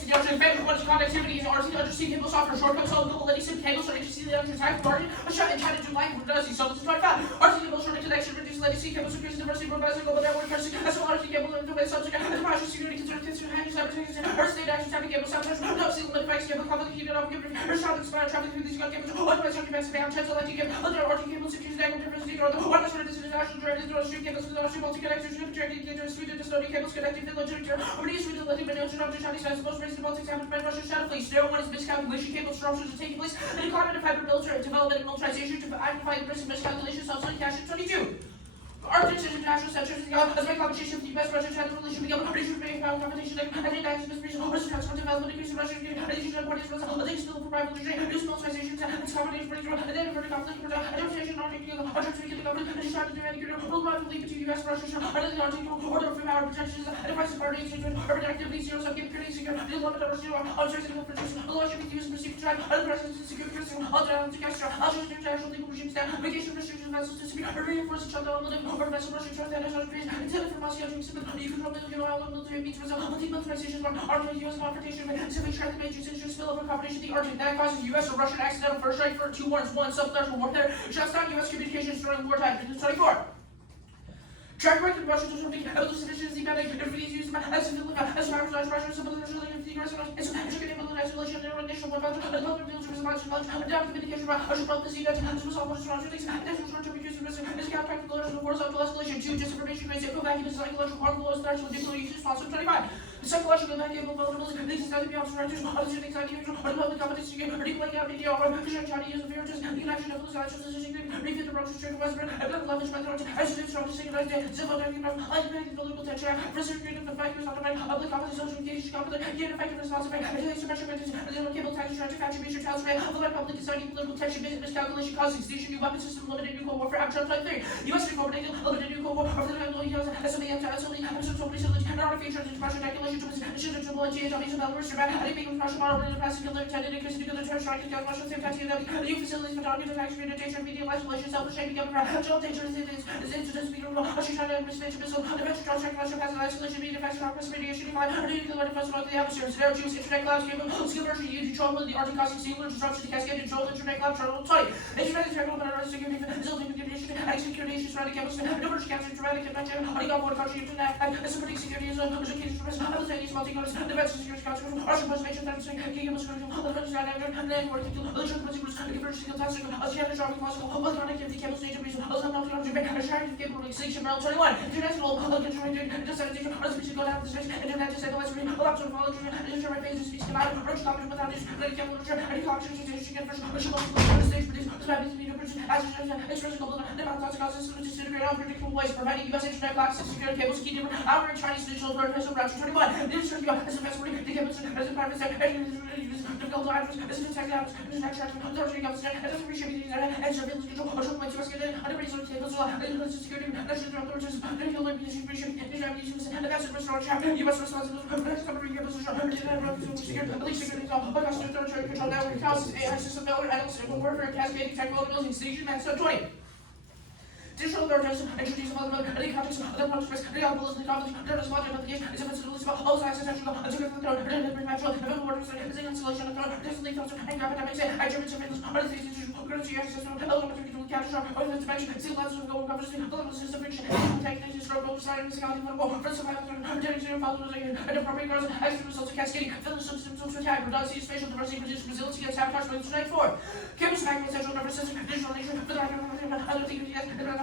the option of favorite one's conductivity is RC undersea cable software shortcuts, all double LEC cables, so HC the electric type margin, a shot and chatted to life, and does so it's 25. RC cable short connection, reduce LEC cables, increase diversity, provides a global network, as well RC cable in the way subject, and partial security consider handling cyber state action, type cable, sometimes no seal limit effects, cable, conflict, heat, and off, or shot and spire, traffic through these gun cables, otherwise, occupancy, down, chance, electric cable, other RC cables, secures, negative difference, or the one sort of international directed to street cables, with RC multi-connectors, projecting into Sweden, custodial cables, connecting the logic, or these with the lithium and neutron, Chinese size, most raised the Baltic, and Russian shadow fleet. Zero one is miscalculation, cable disruptions are taking place, and the carbon fiber military development and militarization to amplify the risk of miscalculation, subsequent cash in 22. Arctic international centers as my competition with the US Russia China relation become a British power competition and the United States Russian transfer development increase in Russian and parties for the still for private industry, news militarization and combination for and then for the conflict for the adaptation Arctic government and trying to do any good worldwide lead between US Russia and the Arctic order for power protections and advice of party exchange urban activity zero sub security secure the limit of zero uncertainty of protection the launch of the use perceived threat and the presence of security risk all down to extra international legal regimes that vacation restrictions vessels to secure reinforce each other over vessel Russian trust and national trees intended for Moscow to exhibit you control the oil military means result multi-militarization for armed US confrontation with civic strength major interest spillover combination the Arctic that causes US or Russian accidental first strike for 2 warrants 1 subclass warfare shuts down US communications during wartime 24. Track record Russia to something able to sufficiency panic if it is used as a Russia simple the aggressive is educating with isolation and initial one and other deals with much and down communication by Russia both the sea that has resolved much stronger things and national short term use is counteracting the letters of wars up to escalation 2 disinformation rates go back into psychological harmful loss natural nuclear use sponsor 25. The psychological vacuum vulnerability these are the beyond directors other things like you or the public competition again replaying out video or Chinese and viewers the election of those actions refit the Russian trigger Western and then leverage by the as it is from the synchronized civil unpacking political tension, resurrecting the factors on the right of the competition, social engagement, conflict, gain effective response, suppression methods, the cable tax, tragic attribution, child support, of the public deciding political tension, miscalculation, causing extinction, new weapon system, limited nuclear warfare, action type 3. U.S. incorporating limited nuclear warfare, over the US, SME, episode so facility, and artificial depression, calculation, triple NGA, Belarus, and making Russian model, and passing the intended increase in the terror strike, against Russian same taxi, the new facilities for targeted tax communication, media isolation, self-shaping, general danger, is incidents, Russian China, mismatch, missile, defense, check, Russian passive isolation, media defense, cross radiation, nuclear defense, the atmosphere, zero Jews, internet clouds, skill version, control, the Arctic causing singular disruption, cascade, control, internet cloud, turtle, sorry, internet is regular, but security, facility, communication, execution, surrounding campus, numbers, capture, dramatic convention, Arctic border country, internet, and supporting security, education, simultaneous multi-coders, defense, security, council, Russian preservation, campus, and then working to electric groups, conversion, single task, Asiatic, shopping, possible, connectivity, campus, stage, sharing, capable, extinction, 21, international, dissemination, resolution, go down the space, internet, disability, electron, voluntary, internet phases, speech, command, approach, dominant, without this, medical literature, any culture, situation, the stage, produce, describing, media, production, expression, global, the causes, disintegrate, unpredictable ways, providing US internet access, security cables, key different, outer Chinese digital, professional, branch, 21, the industry, as a passport, the cables, as a private sector, difficult address, as a tech address, the authority government, as a reshape, and surveillance control, or some points, everybody's on the table, security, national authorities, the human position, and the best restoration, US responsibility, covering your position, police security, authority control network, houses, AI system, analysts, warfare, cascading, technical building, station, and 20. Digital authorities, introducing any context, other public space, the algorithms, the conflict, the response to investigation, is a facility about all sides, essential, and secret control, and natural, and the workers, is an installation of control, discipline, filter, and academics, and German surveillance, other things, currency, system, elementary control, catastrophe, or intervention, single lines of global conversation, global system friction, techniques, stroke, oversight, miscalculation, for survival, protecting followers, and appropriate causes, extra results of cascading, filter systems to attack, redundancy, spatial diversity, produce resiliency against sabotage, 94. Campus hacking, central nervous system, digital nature, for the other things,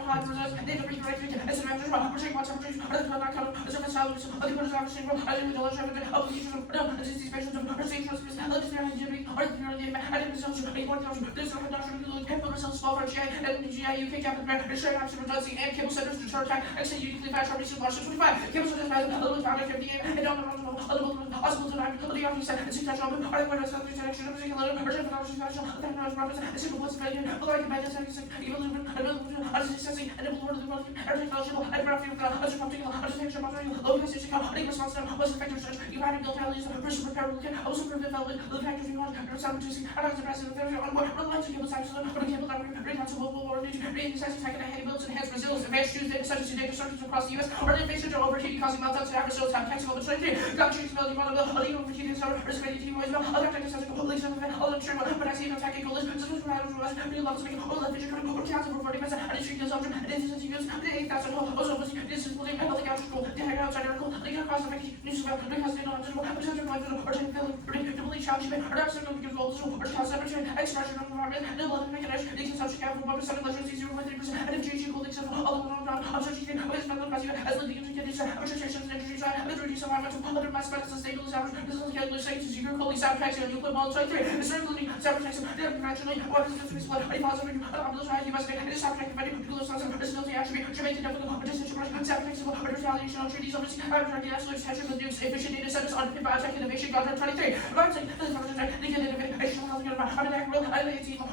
high results, data redirecting, as a manager, pushing one temperature, other than that kind of service salaries, other put average syndrome, other with the leisure of the application, disease patients, procedure transfers, other than injury, or the purity, and results, a one thousand, there's no reduction, paper results, small for GI, and GI, UK capital, sharing apps, redundancy, and cable centers to deter attack, extend uniquely fast, sharply, large 25, cable centers, other with found activity, and on the hospital, the office, and six-touch open, I want to stop the connection of the little version of the special, the technology promise, a single plus value, although I can imagine something even living, and necessity, and able to the world, everything knowledgeable, and brown God, as a particular, as a picture of the low consistency, a response to was effective search, you had to build values, a person prepared with it, I was improved development, the factors you want, and sound producing, and I was the president of the on board, reliance on cable science, but a cable that responsible for being necessary, taking a heavy builds, enhanced resilience, advanced use data such as data structures across the US, or innovation to overheating, causing meltdowns and average time, technical maturity, got changeability, vulnerability, illegal overheating, risk of team ways, other technical such as police, all the true, but I see no technical list, systems from new levels, all the vision, or council for 40 minutes, and it's treated as option, and it's use, the 8,000, also was this is building, healthy council, the higher outside article, the cost of news about, because they don't have to know, or something like or technical, predictably challenging, or not certain goals, or cost opportunity, expression of environment, no level of mechanism, the consumption capital, 1% electricity, 0.3%, and if GHG holding some, all the one around, I'm searching, always found the value as living into conditions, registrations, and industry side, and reduce environmental, other mass methods, sustainable establish, business, get loose, safe, secure, cold, sound effects, and nuclear bomb, 23, it's including sabotage, conventionally, weapons, and split, a positive, anomalous, you must make, it is subject, but it will sound, disability, attribute, should make it difficult, distinction, sabotage, or retaliation, on treaties, overseas, the absolute tension, produce, efficient data centers, underpinned biotech innovation, Governor 23, biotech, the government, the innovation, healthcare, unacceptable,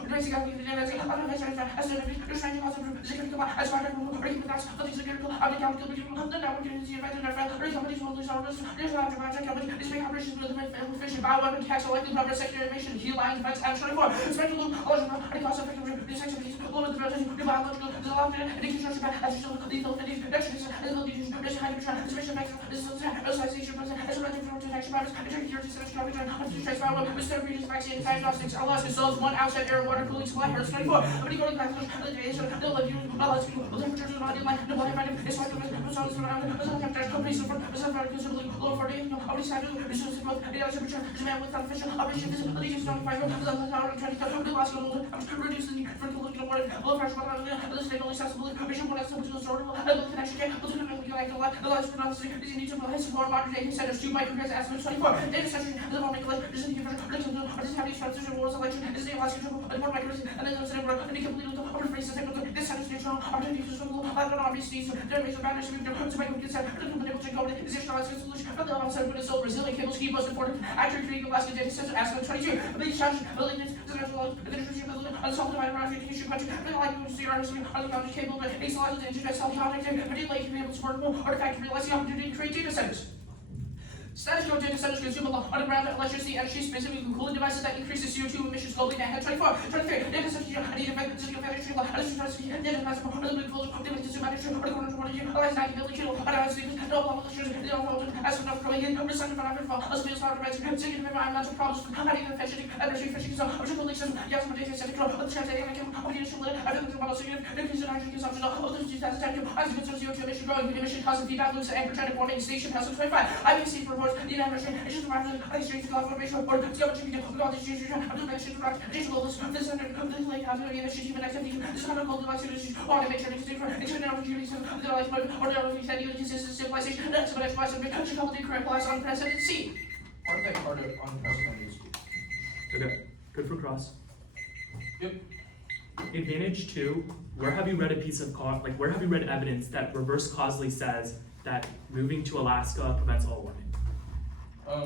basic, as restraining laws of security, as far as breaking the of the security, the opportunity to invent and companies will lose orders, there's a biotech company, is making operations with efficient bioweapon, tax, elected public sector innovation, heal lines, defense, and 24, spectral loop, eligible, and cost effective, reduce activities, lower the budget, new biological, development, and infrastructure, as usual, lethal affinities, reductions, and ability to use, high nutrition, insufficient vaccine, association, as a relative to protection virus, security, service, coverage, and trace biology, with therapeutics, vaccine, diagnostics, Alaska, cells, one outside air, water, cooling, supply, hertz, 24, but you go to the backflash, the days, no love you, Alaska, the temperatures of the body, life, no body, it's like the results around, the temperature, companies, the sun, considerably low 40, no, how many sides, resources, both, the temperature, is man with artificial, operation, visibility, is strong fiber, the power, and 20, the last level, reduce the need for political water, low fresh water, the stable, accessible, vision, one accessible, storable, and connection, the lives for non-city, is need to place more modern data centers, 2 microgrids, as 24, data centers, the moment, is in the universe, this have these structures, wars, election, is the last control, and more microgrids, and then the center, and the complete over faces, this centers neutral, opportunity to struggle, I don't know, obviously, there is a boundary to make a good set, the company to go with is the solution, but the outside is so resilient, cables, key, most important, accurate creating Alaska data center, as 22, the challenge, the lineage, the natural, the nutrition, unsolved divine around tissue country, the like, the artist, on the boundary cable, the asymmetrical, the internet, self-connected, but it like to be able to support more artifact, realize the opportunity to create data centers. Status code data centers consume a lot of underground electricity, energy, specifically cooling devices that increase the CO2 emissions globally. Net 24, 23, data centers, I need to make the physical energy, data devices, or the blue folder, they consume energy, or the corner to 1 year, otherwise 90 million kilo, otherwise speakers, no problem, electricity, they don't hold as for enough growing in, recycling for non-refall, as meals, hard to taking environmental problems, hiding the efficiency, energy efficiency, so, particularly system, yes, for data center, the translating, of the initial limit, everything is about a significant increase in hydrogen consumption, of the 2010, as a CO2 emission growing, with emission causing feedback loops and percentage warming station, 2025, IPCC reports, the emission, it's just about the exchange of information report, the government should be all these changes, I'm doing that shit to rock, digital list, this under, this like, how to be emission, human activity, this is how to call device industry, automation, internet opportunities, the life, or the other things, consistent civilization, that's what I should couple the correct class unprecedented C. Aren't they part of unprecedented? Okay, good for cross. Yep. Advantage 2, where have you read a piece of where have you read evidence that reverse causally says that moving to Alaska prevents all warming?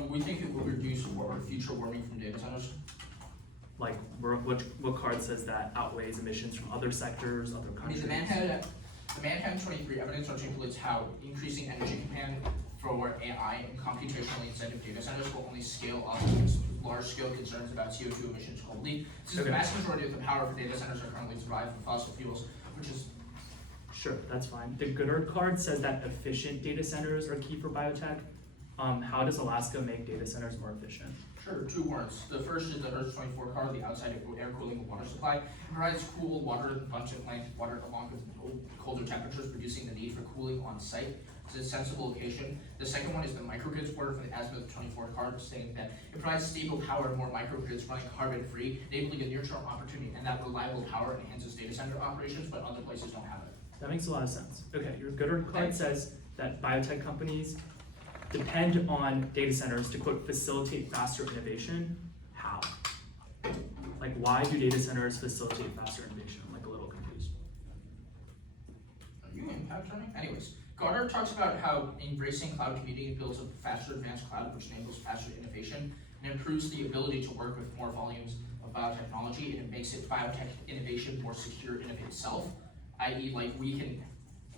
We think it will reduce future warming from data centers. Like, what card says that outweighs emissions from other sectors, other countries? The Manhattan 23 evidence articulates how increasing energy demand for AI and computationally incentive data centers will only scale up large-scale concerns about CO2 emissions globally. Since the vast majority of the power for data centers are currently derived from fossil fuels, which is sure, that's fine. The Goodard card says that efficient data centers are key for biotech. How does Alaska make data centers more efficient? Sure, 2 warrants. The first is the Earth 24 card, the outside air cooling water supply. It provides cool water and abundant plant water along with colder temperatures, reducing the need for cooling on site. It's a sensible location. The second one is the microgrids order from the Azimuth 24 card, stating that it provides stable power and more microgrids running carbon-free, enabling a near-term opportunity, and that reliable power enhances data center operations, but other places don't have it. That makes a lot of sense. Okay, your Goodard card says that biotech companies depend on data centers to, quote, facilitate faster innovation. How? Like, why do data centers facilitate faster innovation? I'm like a little confused. Are you impact turning? Anyways, Goddard talks about how embracing cloud computing builds a faster advanced cloud which enables faster innovation. It improves the ability to work with more volumes of biotechnology, and it makes it biotech innovation more secure in of itself, i.e. like we can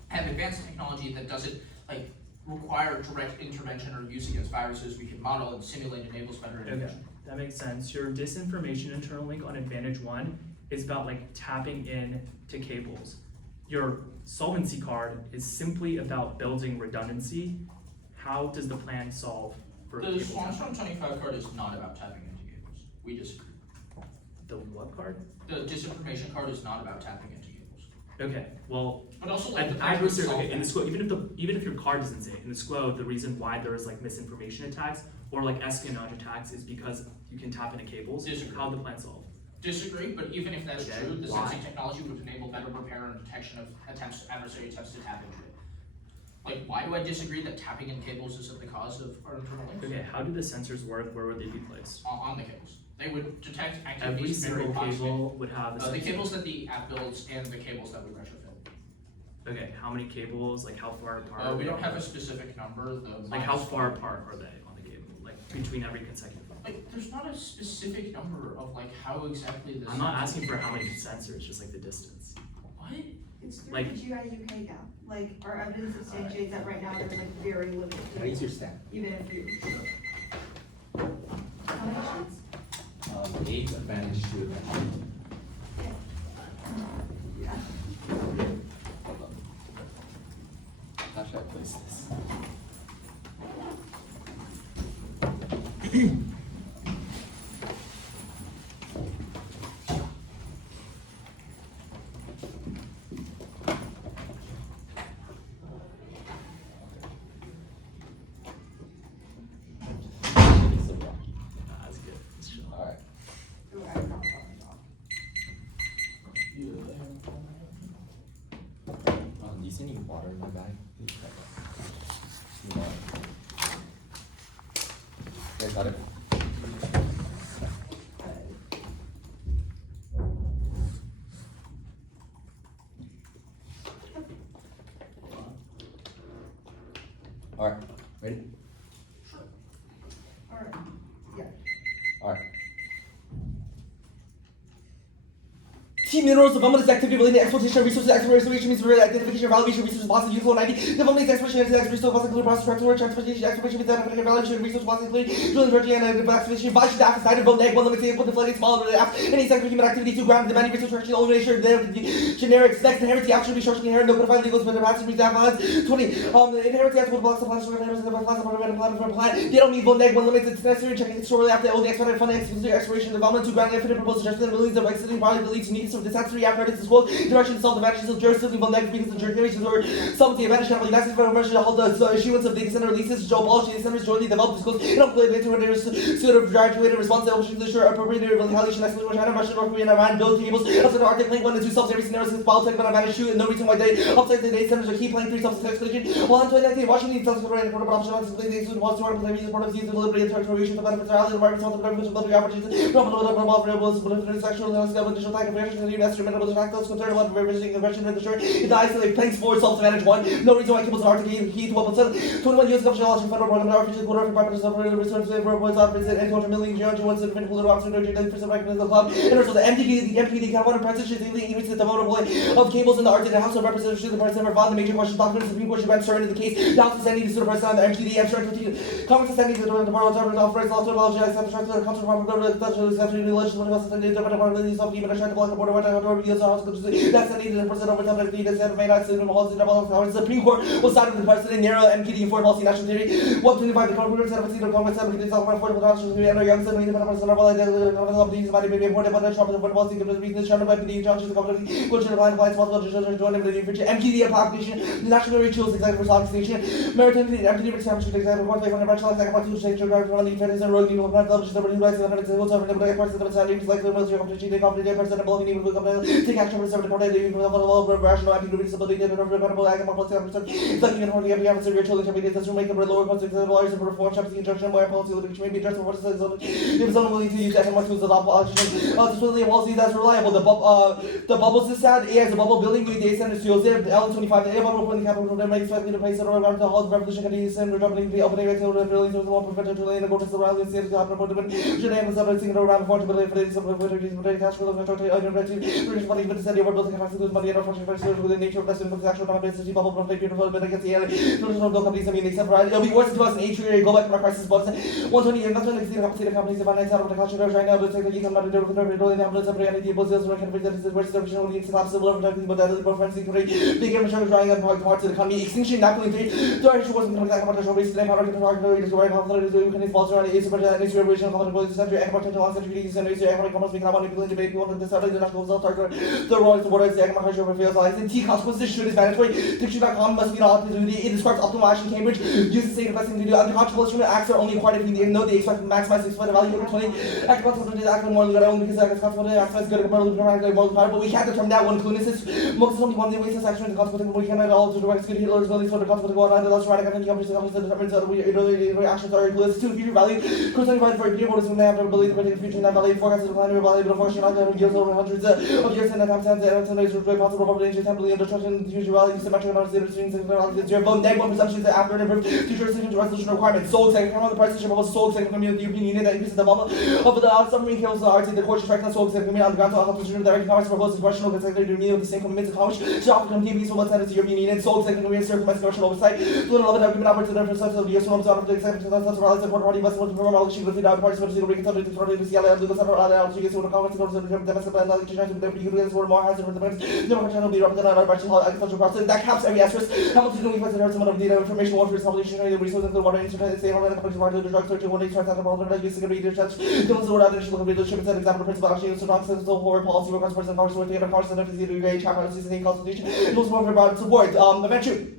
have advanced technology that doesn't like require direct intervention or use against viruses. We can model and simulate enables better Okay, innovation. that makes sense. Your disinformation internal link on Advantage 1 is about like tapping in to cables. Your solvency card is simply about building redundancy. How does the plan solve for The cable Swans tapping? from 25 card is not about tapping into cables. We disagree. The what card? The disinformation card is not about tapping into cables. Okay, well, But also like the I fact that okay, solve in the that. SQO, even if your card doesn't say it, in the SQO, the reason why there is like misinformation attacks or like espionage attacks is because you can tap into cables. Disagree. How the plan solve? Disagree, but even if that's Okay, true, the why? sensing technology would enable better repair and detection of adversary attempts to tap into it. Like, why do I disagree that tapping in cables is at the cause of our internal links? Okay, how do the sensors work? Where would they be placed? On the cables. They would detect Every activities very single proximate. cable would have a The sensor. cables that the app builds and the cables that we retrofit. Okay, how many cables? Like how far apart? are We they? don't have a specific number, Like how far apart are they on the cable? Like between every consecutive? Like, there's not a specific number of like how exactly this. I'm not asking for how many sensors, just like the distance. What? It's through Like- the GIUK now, like, our evidence substantiates that right now there's like very limited How do you use data, your stack? even if you. How many sheets? 8 advantage, 2 advantage. Yeah. Hold on. How should I place this? It's so rocky. That's good. Let's chill. Alright. Ooh, I don't know about Do you see any water in my bag? Some water. You guys got it? Alright, ready? Alright, yeah. Alright. Team minerals, development is activity related to exploitation of resources, exploration means identification, validation of resources, loss, useful, 90. Development is exploitation, resource, loss, including process, transport, transportation, exploitation means identification, validation of resource, loss, including drilling, dredging, and excavation. Violation to act aside vote neg, one limits the input, deflating, small, related acts, any sector of human activity to ground, demanding resource, correction, elimination, generics, next, inherency, action, be short, inherent, no codified legals, but capacity, means violence. 20. Inherency, action, blocks, the plans, they don't need vote neg, one limits, it's necessary, checking the story after only expanded funding, exploration, development to ground, infinite proposal, suggested, millions of exiting, probably the leads, needs of disaster, apparatus, as well, direction, self, advantages of jurisdiction, will negative because of jurisdictions or some the advantage, capital, necessary for commercial, hold the issuance of data center releases, show policy, data centers jointly developed, disclosed, inappropriate, sort of graduated response, options, sure, appropriate, retaliation, exploitation, China, Russia, North Korea, Iran, build tables, also the Arctic link 1 and 2 self-service scenarios, Biotech, but advantage shoot, and no reason why they upside the data centers are key playing 3 self-exclusion. While in 2019, Washington tells us and quarter option on the include wants to run play reason part of season delivery and territorial the benefits are the market self benefits of other opportunities. Problem variables, but sexual additional type of reaction to the investor mental factors concern about visiting the version of the shirt. It isolates planks for self-advantage 1. No reason why cables are to gain heat to 1%. 21 years of federal program are officially quarter of properties of resources for boys operates and 200 million euros once the political opportunity to for some of the club. And also the MPD can want to practice the limits the development of cables in the Arctic House of Representatives to the President of the major question documents the Supreme Court should be certain in the case. The House is sending to the President on the MPD abstract comments is sending to the Department of Authorities law to apologize and to the country from the legislative department of even a trying to block the border that's sending to the President over time the Supreme Court will side with the President narrow MPD and foreign policy national theory 125 the Congress and the Congress and the South affordable national theory and young son the President of these body may be important but the shop of the policy given the reason shown by the John the company which are line flights multiple join the MPD application the national rituals executive for South Station maritime the MPD example to example one on the bachelor second part to change to drive on the federal road you know not the rights and the what's over the person that is like the military competition the company person above the take action for the rational activity, disability, incredible it's like even when you have severe children, to make them lower consequences of lawyers and perform chapter injunction where policy which may be addressed with what is unwilling to use economic tools adopt oxygen. Disability of policies that's reliable. The bubbles is sad. As the bubble building new data centers to L25, the bubble from the capital that makes likely to place it around the whole revolution continues and dropping the opening rate to the ability to the one prevent to the go to the rally and save the happen about the should have was other thing around affordability for the opportunities cash flow and total British money but the city of building capacity to money and function with the nature of the actual dominance bubble from the beautiful but against the companies I mean except for it'll be worse in 2008 year go back to my crisis but 120 investment exceeding capacity companies about 9 out of the culture right now to take the economic development rolling down the reality of sales can be that is where the only collapse of advertising but that is more fancy big infrastructure drawing on parts of the economy extinction not going to the issue wasn't going to come out of base today power to talk to is right now you can sponsor on is but is revolution common policy center and potential loss of treaties and is economic commerce make money people debate people on the side of the national result target the royal the borders the economic pressure fails like the T consequences should is mandatory dictionary.com must be not to it describes optimal action Cambridge use the same investing to do under controversial instrument acts are only required if they know they expect to maximize the value of 20 act consequences act more than own because act consequences maximize good but we can't determine that one clueless is most only one way to action the consequences we cannot all to direct good healers buildings for the consequences go on the last right and the companies determines that we actions are clueless to future value concerning for people who have the ability to predict the future and that value forecast the value but unfortunately years over hundreds of years and times and is very possible probably temporarily and destruction future value symmetric amount of zero strings and zero vote negative presumptions after an improved future decision resolution requirements so excited from the partisanship of so excited from the European Union that increases the bubble of the submarine cables arts in the court strike so excited from on the ground to opposition of the direct commerce proposals question of the secretary to meet with the same commitments of Congress to offer from TVs from what's the European Union so excited from the circumstances commercial oversight to an 11 argument operates the different substance of the US norms out of the executive that's rallies the court party must want to perform all issues with the parties but to reconcile to throw the CLA to the several other outrages to the Congress to the domestic plan that to the US were more hazard for the parties no channel be represented on our agricultural process that caps every asterisk how much is doing for the some of the information warfare publication the resources the water internet say on the public part of the drug search one day starts out about the use of the research those who are additional leadership and example principle actually so not so for policy requires person powers with the other powers and the great chapter season consultation those more about support eventually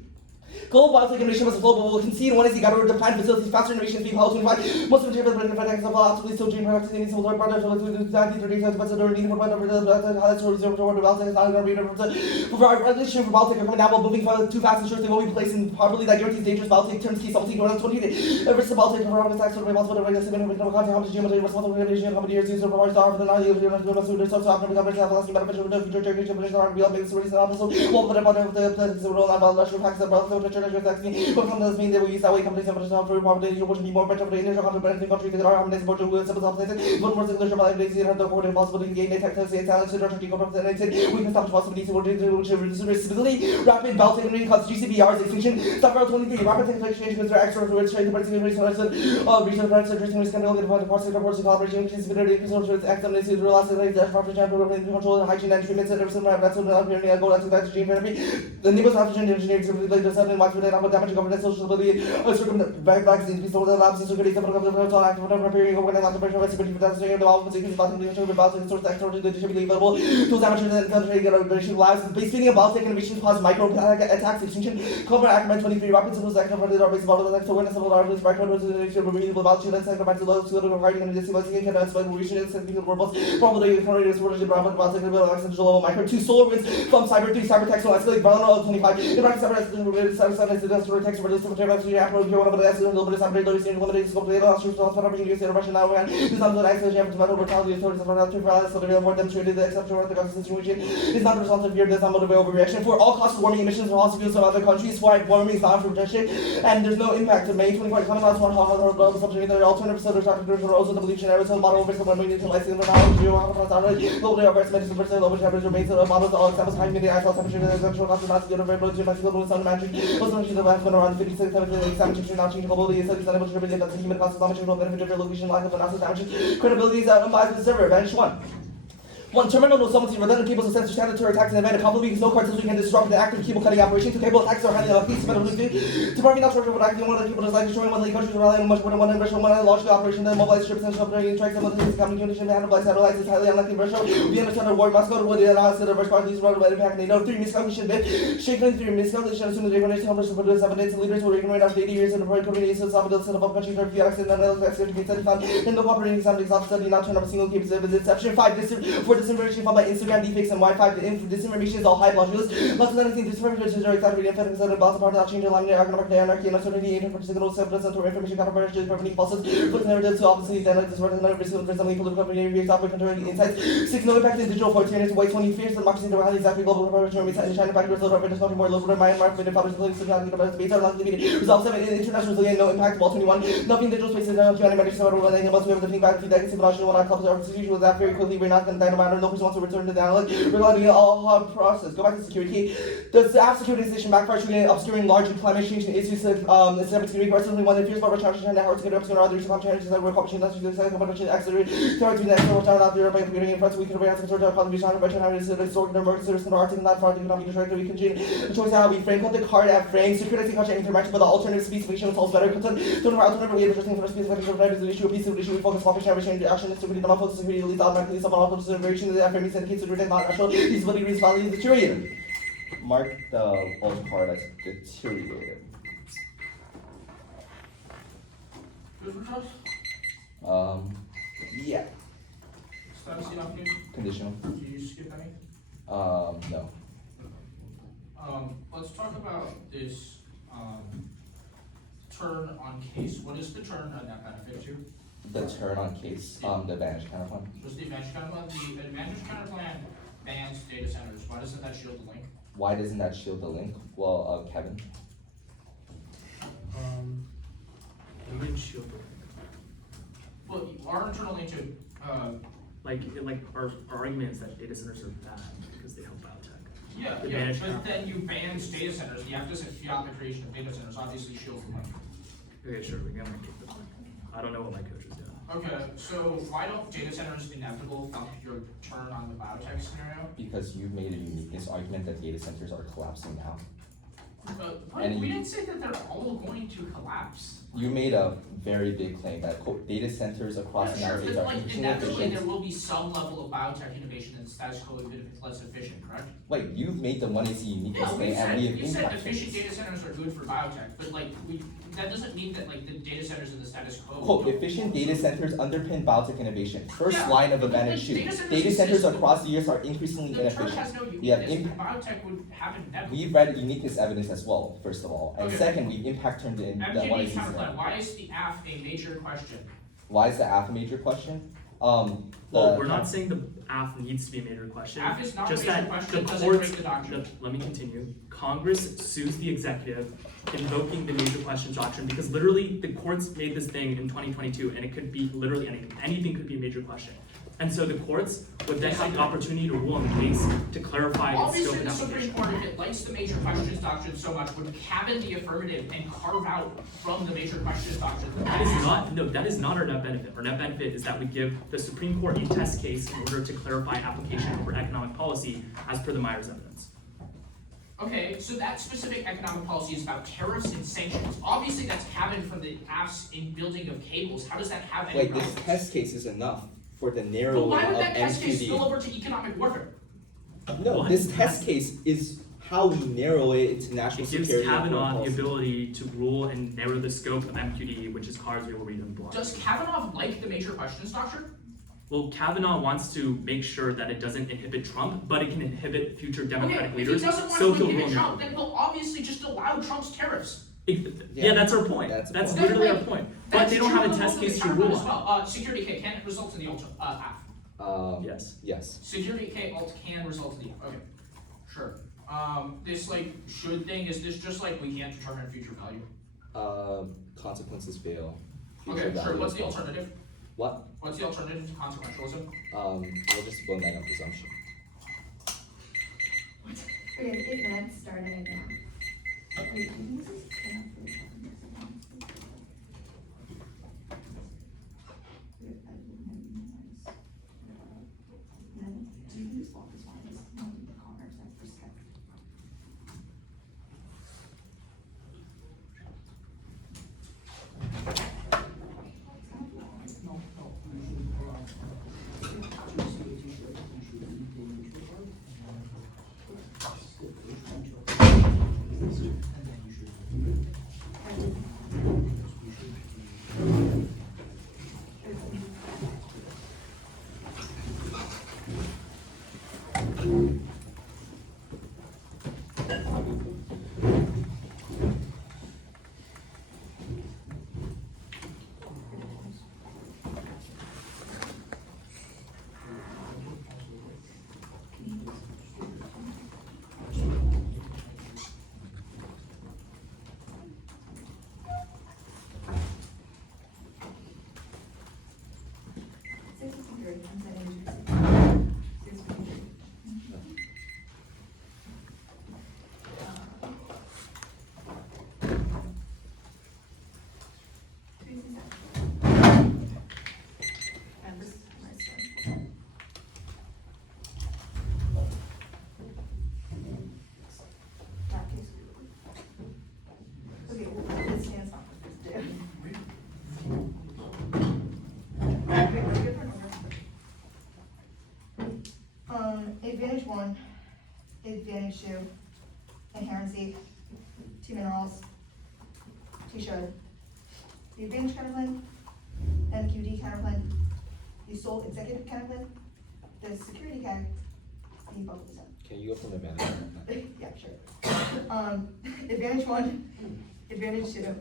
global biotech innovation was a global will concede one is the government to plan facilities faster innovation being how 25 most of the material but in fact absolutely so gene products in some large projects to 30 but so during the highlights or reserve toward the biotech is not going to be for our regulation for biotech are coming down while moving too fast ensures they will be placed in properly that guarantees dangerous biotech terms key something going on 20 risk of biotech for attacks for multiple regulation and content how much geometry responsible regulation how many years user for star for the non user to the so after becoming lasting beneficial to the future generation potential are beyond making services and also what the part of the role of national tax and biotech but companies mean they will use that way companies have to for probably you want to be more better for the initial country countries that are harmonized about the simple substances one more single by the have the court possibility gain the tax and talents to directly go represented we can stop possibilities to reduce stability rapid biotechnology causes GCBR's extinction several 23 rapid technology exchange with extra to trade the particular research research rights addressing risk and the parts of the collaboration which is very research with excellence to realize the proper control and hygiene and treatments and everything right that's what the goal that's gene therapy the neighbors pathogen engineering to like the sudden watch with damage government social stability vaccines be sold labs and security for the active preparing over the pressure recipe for that the all positions about the source extra to should be available tools amateurs and country get operation lives base feeding about tech innovation cause micro attacks extinction cover acrobat 23 rapid tools action for the base about the next awareness of our micro removable about children sacrifice to those who are fighting and disability can that's why we should send people robots probably currently is worship about tech level micro 2 solar winds from cyber 3 cyber tech so escalate vulnerable 25 in fact cyber text for this material after you want to the little bit of somebody limited scope the last response for being used in Russian now and this not the access to metal brutality authorities of our trials so they more demonstrated the exception of the constitution is not the result of fear this unmotivated overreaction for all costs of warming emissions from fossil fuels of other countries why warming is not for protection and there's no impact of May 24 Commonwealth one hot subject the alternative solar structures are also the belief in aerosol model over some warming to license the knowledge you want to globally over estimated percent over temperature remains the models all examples high medium ice temperature the essential cost of not to very low to bicycle moon sun magic also the last one around 56 7 not change globally is unable to predict that the human cost of damage will benefit of your location lack of analysis damage credibility is unbiased server bench one terminal knows someone's redundant cables and sensors standard to attacks and event a couple of weeks no cartels we can disrupt the active cable cutting operation to cable attacks are highly unlikely to probably not structure what acting one of the people is like destroying one of the countries relying on much more than one inversion one launch the operation the mobilized strips and operating tracks and the communication and by satellites is highly unlikely version we understand the war must go to what the analysis of the first part of these road by impact they know 3 miscalculation bit shaking 3 miscalculation assuming the regulation numbers for the 7 days and leaders will recommend after 80 years in the project community so some of the countries are few accidents and other accidents to be 75 and no operating exam exhausted study not turn up a single case of exception 5 this for the disinformation found by Instagram deepfakes and Wi-Fi. Disinformation is all hype, lawless. Lots of anything disinformation is exaggerated, effective, and balance apart, not changing, alignment, economic anarchy, and uncertainty, interpersonal self-present or information counterparts, permitting falses, flipping narratives to obviously then this word and another risk for something political behavior, software contrary insights. 6. No impact in digital authoritarianism, white 20 fears, democracy, the reality, exactly global preparation, China, back, Brazil, British country, more local, Myanmar, forbidden powers, political, debates are likely to be resolved. 7. International resilience, no impact, ball 21. Nothing digital spaces, no humanity, so we're letting us, we have the feedback, will not accomplish our decision with that very quickly. We're not going to die no matter. No person wants to return to the analog. We're going to get all hard process. Go back to security. The app security station backfire shooting obscuring large climate change issues. It's security personally one that fears about recharging and networks get up to other challenges that we're accomplishing. That's the second competition accelerated. Third, to the next one, out there by computing in front. We can react to our contribution on better how to store the emergency risk and arting that far. Economic distracted. We can change the choice of how we frame. Cut the card at frame. Security culture interaction, but the alternative specification solves better. Content. Don't know alternative way of addressing for the specification of the issue. A piece of issue. We focus on action. Action is security. Not focus security. Leads automatically. Some consideration that affirming indicates that not actual feasibility reads value deteriorated. Mark the alt card as deteriorated. Good for trust? Yeah. Status enough news? Conditional. Did you skip any? No. Let's talk about this, turn on case. What is the turn on that benefit to? The turn on case, the advantage counterplan. What's the advantage counterplan? The advantage counterplan bans data centers. Why doesn't that shield the link? Why doesn't that shield the link? Well, Kevin. You didn't shield it. Well, our internal link to, Like our argument is that data centers are bad because they help biotech. yeah, Advantage but counterplan. then you ban data centers. The act doesn't fiat the creation of data centers, obviously shields the link. Okay, sure, we're gonna kick the point. I don't know what my coach is doing. Okay, so why don't data centers inevitable thump your turn on the biotech scenario? Because you've made a uniqueness argument that data centers are collapsing now. But we didn't say that they're all going to collapse. You made a very big claim that quote, data centers across the Yeah, United sure, States but are like increasingly inevitably there efficient. will be some level of biotech innovation in the status quo even if it's less efficient, correct? Wait, you've made the 1AC uniqueness Yeah, claim and we have we said impact efficient things. data centers are good for biotech, but like that doesn't mean that like the data centers in the status quo. Quote, don't- efficient data centers underpin biotech innovation. First Yeah, line of but advantage data two. centers Data centers exist. across the years are increasingly The term has inefficient. no We have uniqueness, biotech would happen inevitably. We've read uniqueness evidence as well, first of all. And Okay. second, we've impact turned in the MKB 1AC counterplan, scenario. why is the AF a major question? Why is the AF a major question? Well, we're not saying the AF needs to be a major question. AF is not a Just major that question, the doesn't courts, break the doctrine. let me continue. Congress sues the executive invoking the major questions doctrine because literally the courts made this thing in 2022 and it could be literally anything. Anything could be a major question. And so the courts would then have the opportunity to rule on the case to clarify its scope Obviously, and the Supreme application. Court, if it likes the major questions doctrine so much, would cabin the affirmative and carve out from the major questions doctrine. That is not our net benefit. Our net benefit is that we give the Supreme Court a test case in order to clarify application over economic policy as per the Myers evidence. Okay, so that specific economic policy is about tariffs and sanctions. Obviously, that's cabined from the AF's in building of cables. How does that have any Wait, this relevance? test case is enough for the But narrowing why of would that test case spill MQD. over to economic warfare? No, What? this test case is how we narrow it into national It gives security. and foreign Kavanaugh the policy. ability to rule and narrow the scope of MQD, which is cards we will read in block. Does Kavanaugh like the major questions doctrine? Well, Kavanaugh wants to make sure that it doesn't inhibit Trump, but it can inhibit future Democratic Okay, leaders. if he doesn't So want to he'll rule inhibit now. Trump, then he'll obviously just allow Trump's tariffs. Yeah, that's our point. That's That's the point. literally our point. But That's they don't true have of a the test rules of case the to rule counterplan as on. well. Security K can result in the AF. Yes. Yes. Security K alt can result in the AF. Okay, sure. This like should thing, is this just like we can't determine future value? Consequences fail. Future Okay, sure. value What's the fails. alternative? What? What's the alternative to consequentialism? We'll just blow that up presumption. Okay, events starting now. Wait, this is enough for the topic. Then, do you use all this one? It's not in the corners, that's perspective. advantage to, inherency, T minerals, T should, the advantage counterplan, MQD counterplan, the sole executive counterplan, the security CAG, the bubble zone. Can you go from advantage? Yeah, sure. Advantage one, advantage two,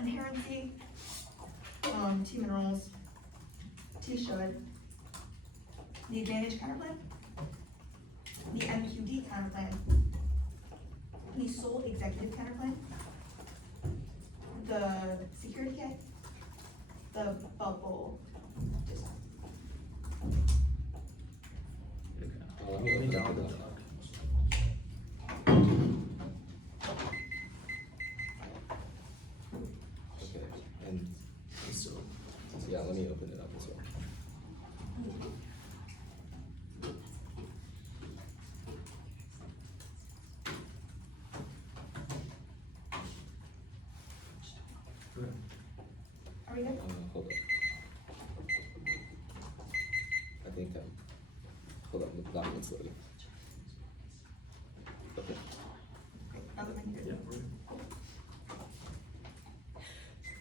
inherency, T minerals, T should, the advantage counterplan, the MQD counterplan, the sole executive counterplan, the security kit, the bubble design. Let me open up the Okay, and So, yeah, let me open it up as well. okay. Are we good? Hold up. I think hold up, the document's loading. Okay. Great, other than good. Yeah, we're good.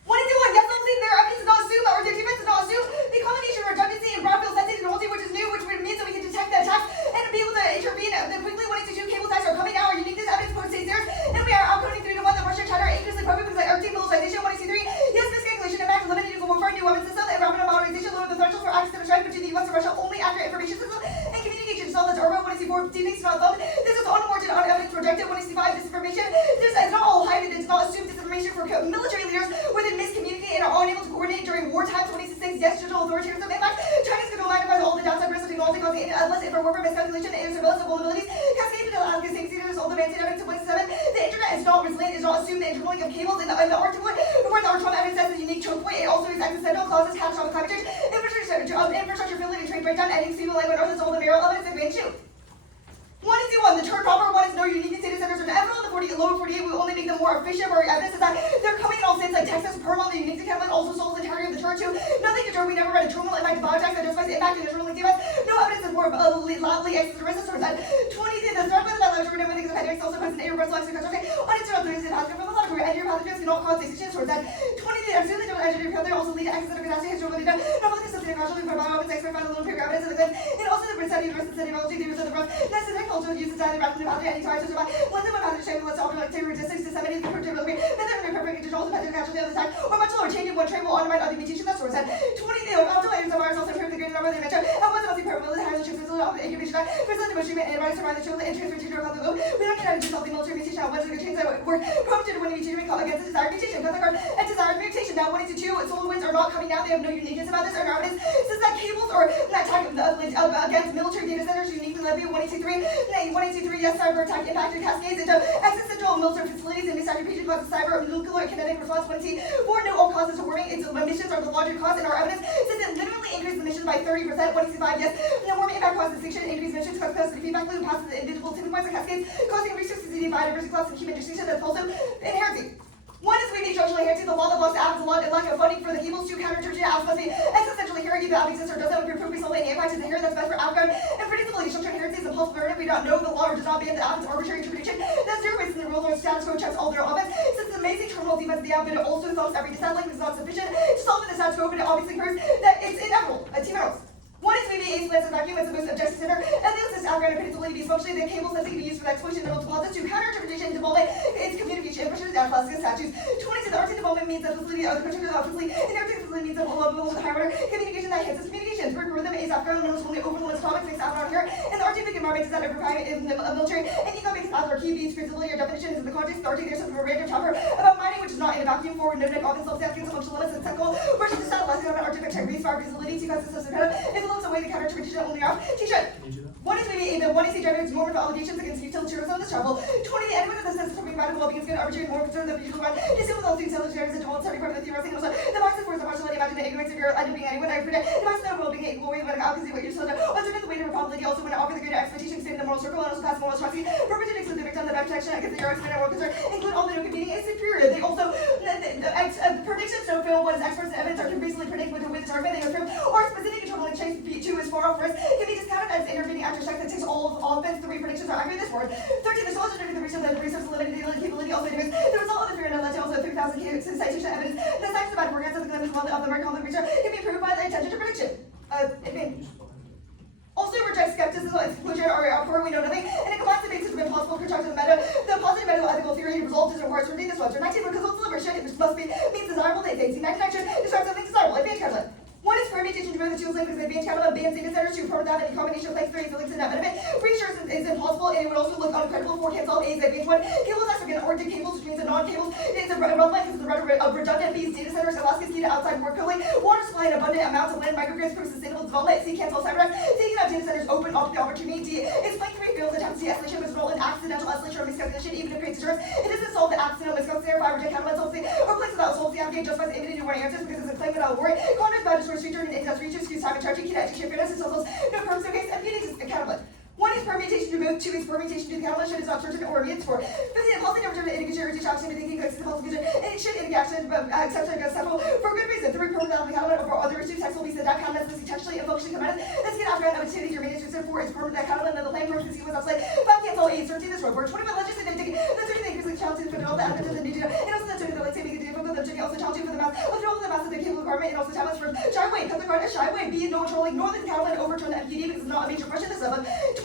What is it? Yes, I'm saying their evidence does not assume, or their defense does not assume the combination of redundancy and brownfield sensitive technology, which is new, which means that we can detect the attacks and be able to intervene quickly when it's two cable attacks are coming out. Our uniqueness evidence for stays there, and we are outcoding 3 to 1. The Russia China increasingly probably because like RT militarization 183. Yes, miscalculation and max limited use of warfare, new weapon system, and rapid modernization lower the threshold for access to the strike between the US and Russia only after information system and communication. So that's Urban 164 defeats not thumbed. This is unwarranted, unevidence rejected 165 disinformation. It's not all hype, it's not assumed disinformation for military leaders within miscommunicate and are unable to coordinate during wartime. 26 yes, digital authoritarianism. In fact, China's control magnifies all the downside risks of technology causing unless if for warfare miscalculation and surveillance of vulnerabilities cascaded to the same theaters all the advanced evidence 27. The internet is not resilient, is not assumed the interlink of cables in the R2 before the R12 evidence has a unique choke point. It also is accidental causes catastrophic climate change, infrastructure failure, trade breakdown, ending single language north is all the barrel evidence and shoot. 1 is the term proper, 1 is no unique data centers are ever on the 40 lower 48. We only make them more efficient. Our evidence is that they're coming in all states like Texas, Perma, the unique cabinet also solves the entirety of the turn too. Nothing to turn. We never read a terminal impact of biotech that justifies the impact in the terminal defense. No evidence is more loudly exits the risk of that. 20 the threat with that leverage for things of pandemics also present in universal executive on its own things in hospital from the laboratory and your pathogens cannot cause decisions towards that. 20 the absolutely don't engineer failure also lead to excess of catastrophe history data. No focus of the commercial for bioweapons expert found a little period evidence of the good. And also the percentage of the technology theories of the growth. That's the technology uses that rapidly pathogen any time to survive. One thing about pathogen let's offer like terror resistance disseminating the crypto delivery. Then they're perfect to also pathogen casualty of the time or much lower changing one trait will undermine other mutations that source that. 20 the optimators of virus also improve the greater number of the invention. And what's about the probability higher the chances of the incubation time. Percent of treatment antibodies survive the children and transfer to around the globe. We don't need to healthy military mutation. What's the good change that work prompted when mutation we call against the desired mutation. Cut the card and desired mutation. Now 1 to 2 solar winds are not coming out. They have no uniqueness about this or evidence. Since that cables or that attack against military data centers uniquely led me 183. 183 yes cyber attack impacted cascades into existential military facilities and misattribution causes cyber nuclear kinetic response 184. No all causes of warming. Its emissions are the larger cause in our evidence. Since it literally increased emissions by 30%. 165 yes. No warming impact causes extinction. Increased emissions cause custody feedback loop passes the invisible tipping points and cascades causing resources to biodiversity collapse and human extinction that's also inheriting. 1 is we need structurally inheriting the law that blocks the absence of lack of funding for the cables to counter church apps must be existentially inheriting the app exists or doesn't approve resolving the impact is inherent that's best for Africa and predictability structural inheritance is a false burden. We don't know the law or does not ban the app's arbitrary interpretation. That's zero based in the rule or status quo checks all their offense. Since the amazing terminal defense of the app, but it also thumps every dissent link is not sufficient to solve the status quo, but it obviously proves that it's inevitable. T minerals. 1 is maybe a split vacuum as the most objective center, and the other is algorithm predictability to be functionally the cable sensing can be used for the exploitation of deposits to counter interpretation and development its communication infrastructure and plastic statutes. 22 the RT development means that facility of the particular facility and the RT facility means that a level with high order communication that hits its communications. Work rhythm is Afghan knows only over the limits topics makes out on here, and the RT big environment is that every private in the military and economics as our key beats feasibility or definition is in the context. The RT there's some random chapter about mining which is not in a vacuum forward no neck office self against functional limits and cycle versus the satellite about RT integrity for feasibility to consist of if it looks away the counter interpretation only off. T-shirt. 1 is maybe the 1 is generates normative allegations against utilitarianism on this travel. 20 the anyone that says something radical well-being is going to arbitrary more concerned than the usual run. Is with all things utilitarians and dual study part of the theorizing also the box of words of partiality imagine the ignorance of your end being anyone I predict the box of well-being equal way when opposite what you're so alternative the weight of probability also when it offers the greater expectation stay in the moral circle and also pass moral atrocity perpetuate exclude the victim the bad protection against the your extent or concern include all the no competing is superior. They also predictions don't fail what is experts and evidence are can basically predict with the target they are true or specific controlling chase B2 is far off risk can be discounted as intervening after check that takes all of offense. 3 predictions are software. 13, the source of the resource limited capability also introduced. The result of the period led to also 3,000 citation evidence. The science about programs of the clinical of the American research can be improved by the attention to prediction. Also reject skepticism and exclusion or for we know nothing, and it combines the basis of impossible construction of meta. The positive medical ethical theory results in rewards from this one. 19, because also liberation, which must be means desirable things. 18, 19, describes something desirable. Advanced Catholic. One is permutation to move the two links because advanced Catholic bans data centers to promote that any combination of links 3 is the links in that benefit. Reassurance is impossible and it would also look uncredible for cancel A is advanced one. Cables are again ordered cables, which means a non-cables. It is a relevant because the redundant these data centers Alaska is key to outside work cooling. Water supply in abundant amounts of land microgrids for sustainable development. C cancel cyber. Taking out data centers open up the opportunity. D is playing 3 fields attempts to escalation but result in accidental escalation or miscalculation even if it creates deterrence. It doesn't solve the accidental miscalculation. 5 reject counterplan solvency or place without solvency. Advocate justifies imminent new answers because it's a claim without worry. Conduct bad distorts feature and excess reach. Excuse time and charging, key to education fairness, and so no purpose, no case, and beauty is accountable. 1 is permutation to move, 2 is permutation to the calculation is not certain or immune for. 15, policy never turn to indication or reduce action, but thinking fixes the policy vision, and it should indicate action, but exception against several for good reason. 3 permanent on the calendar over other issues, text will be said that calendar is potentially and functionally commanded. Let's get after an opportunity to remain interested. 4 is permanent that calendar, and the claim purpose was outside. 5 cancel 8 is 13 this road. 21 legislative thinking, the 30 increasingly challenging for all the advantages and new data, and also the 30 that like saving the difficult, the 30 also challenging for the math, of all the math of the cable requirement, and also challenge for shy way, cut the card as shy way, B, no controlling, nor the calendar overturn the MPD because it's not a major question. This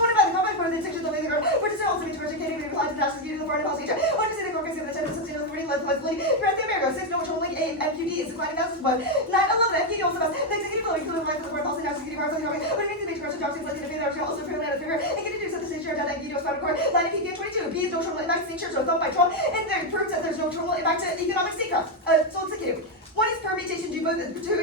25 the comment for the section of the laser, which is also being educated and applied to the national security of the foreign policy. Understand the corpus of the 10 sustainable authority led collectively. Throughout the America, 6 no controlling A MQD is declining now. 9 11 MQD also has the executive ability to apply to the foreign policy national security of our but it means the big commercial jobs like in the favor also fairly out of favor and get to do something to share data MQD of spinal cord. Line of PPM 22. B is no terminal impact signatures are thumb by Trump and then proves that there's no terminal impact to economic statecraft. So executive. 1 is permutation, 2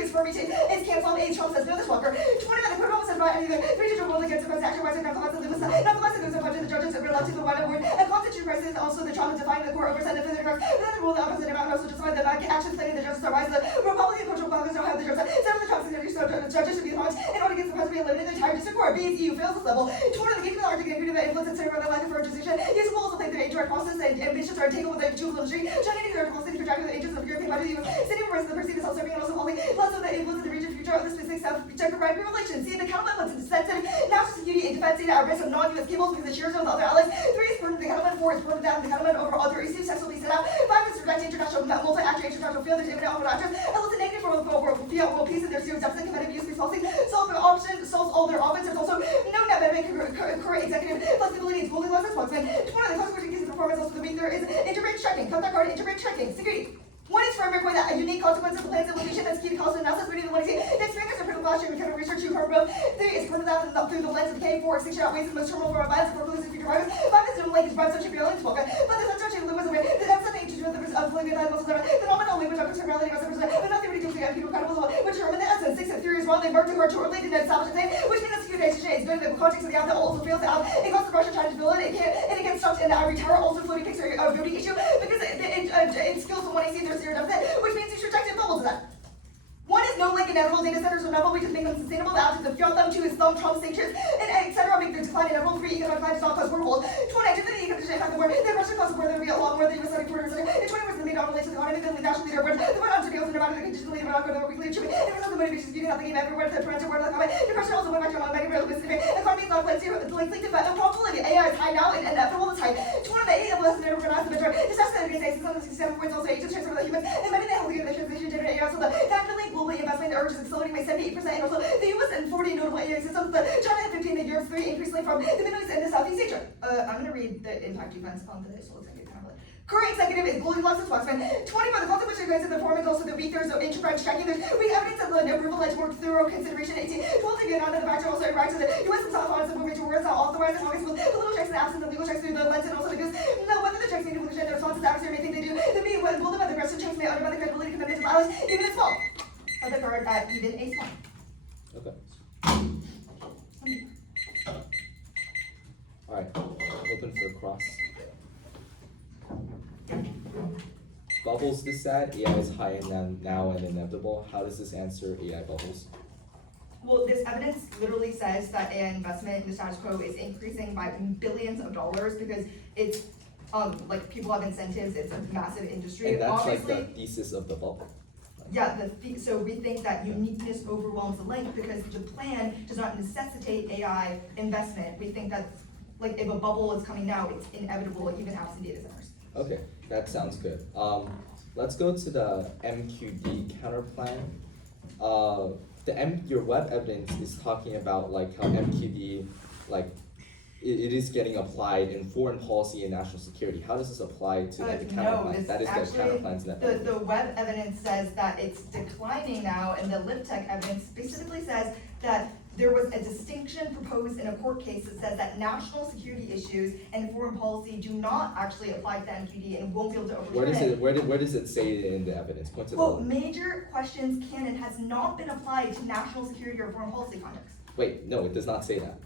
is permutation, is cancelled, 8 Trump says no this walker. 29 the criminal said by anything, 3 to rule against the action rights and not the limits, not the less of the judges are allowed to the wide award, and constitutional crisis also the Trump defying the court oversight and further drugs, then the rule the opposite amount also justify the action claiming the judges are wise, the Republican control Congress don't have the judges, some of the Trump senators so the judges should be punished in order against the president eliminating the entire district court. B is EU fails this level. 20 the game of the argument due to the influence and center by the lack of jurisdiction, these rules will think their indirect process and ambitions are taken with the juvenile industry, China their policy to project the agents of European body, city of the perceived as self-serving also holding less of the influence of the region future of the specific South-Czech right relations. See, the counterplan was sensitive national security and defense data at risk of non-US cables because it shares with other allies. 3 is permanent the counterplan, 4 is permanent down the counterplan over other issues, sex will be set out. 5 is reject international multi-actor international field, there's imminent on actors. And listen, negative for world peace and their serious deficit competitive use policy. Solve the option, solves all their offense. There's also no net benefit current executive flexibility is Goldilocks as spokesman. 20 the consequence of performance also the week there is interbranch checking, cut that card, interbranch checking, security. 1 is framework with a unique consequence of the plan's evolution that's key to cost analysis. We need to see the experience of critical classroom and kind of research you cover both. 3 is permanent that through the lens of K. 4 extinction outweighs the most terminal for our violence and for future violence. 5 is no link is broad social violence spoken. But the subject of the wisdom that's something to do with the political violence of the phenomenal language of personality of the but not the reading to people credible which determine the essence. 6 is theory is wrong. They work to related and establish a thing, which means the security is good in the context of the app that also fails out. It costs the Russian trying to build it, and it gets stuck in the ivory tower, also floating picture of voting issue because it skills the 1 AC their zero deficit, which means you should reject it bubbles of that. 1 is no link inevitable data centers are novel, we just make them sustainable. The absence of fuel them. 2 is thumb, Trump sanctions, and etc. make the decline inevitable. 3 economic decline does not cause wormholes. 20 activity economic impact the word. The Russian cost of war there will be a lot more than US study quarters. And 20 was the main relation to the economy, the national leader words. The word on deals in about the conditional leader about the weekly achievement. And result the motivation beauty of the game everywhere. The parental word of the comment. Depression also went back to one mega real business. Economy is not likely to probability. AI is high now and inevitable is high. 20 the A of less never pronounced the better. Disaster against some of the 67 points also agents transfer the humans. And many of the healthy the transition generate AI. So the naturally globally investment urges accelerating by 78%, and also the US and 40 notable AI systems, but China at 15, the Europe 3, increasingly from the Middle East and the Southeast Asia. I'm going to read the impact defense on the so executive kind of current executive is Goldilocks and Waxman. 20 by the consequence of going to the performance, also the weak, there's no interbranch checking, there's we evidence of the approval led to more thorough consideration. 18, 12 to get on to the factor, also right to the US and South Africa, information words are authorized as long as the little checks and absence of legal checks through the lens, and also because whether the checks need to conclusion, the response to the adversary may think they do, the B, when golden by the rest of checks may undermine the credibility commitment to violence, even if small. Of the card that even a small. Okay. Alright, open for cross. Bubbles this sad, AI is high and now and inevitable. How does this answer AI bubbles? Well, this evidence literally says that AI investment in the status quo is increasing by billions of dollars because it's like people have incentives, it's a massive industry. And that's obviously, like the thesis of the bubble. Yeah, so we think that uniqueness overwhelms the length because the plan does not necessitate AI investment. We think that like if a bubble is coming now, it's inevitable even absent data centers. Okay, that sounds good. Let's go to the MQD counterplan. Your web evidence is talking about like how MQD, like, it is getting applied in foreign policy and national security. How does this apply to like, the No, counterplan? this That is the actually, counterplan's net. the web evidence says that it's declining now, and the Biotech evidence specifically says that there was a distinction proposed in a court case that says that national security issues and foreign policy do not actually apply to the MQD and won't be able to overturn it. Where does it say it in the evidence? Point to the Well, left. major questions canon has not been applied to national security or foreign policy context. Wait, no, it does not say that.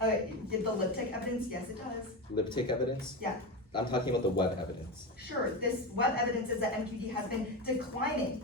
Did the Biotech evidence? Yes, it does. Libtech evidence? Yeah, I'm talking about the web evidence. sure. This web evidence says that MQD has been declining.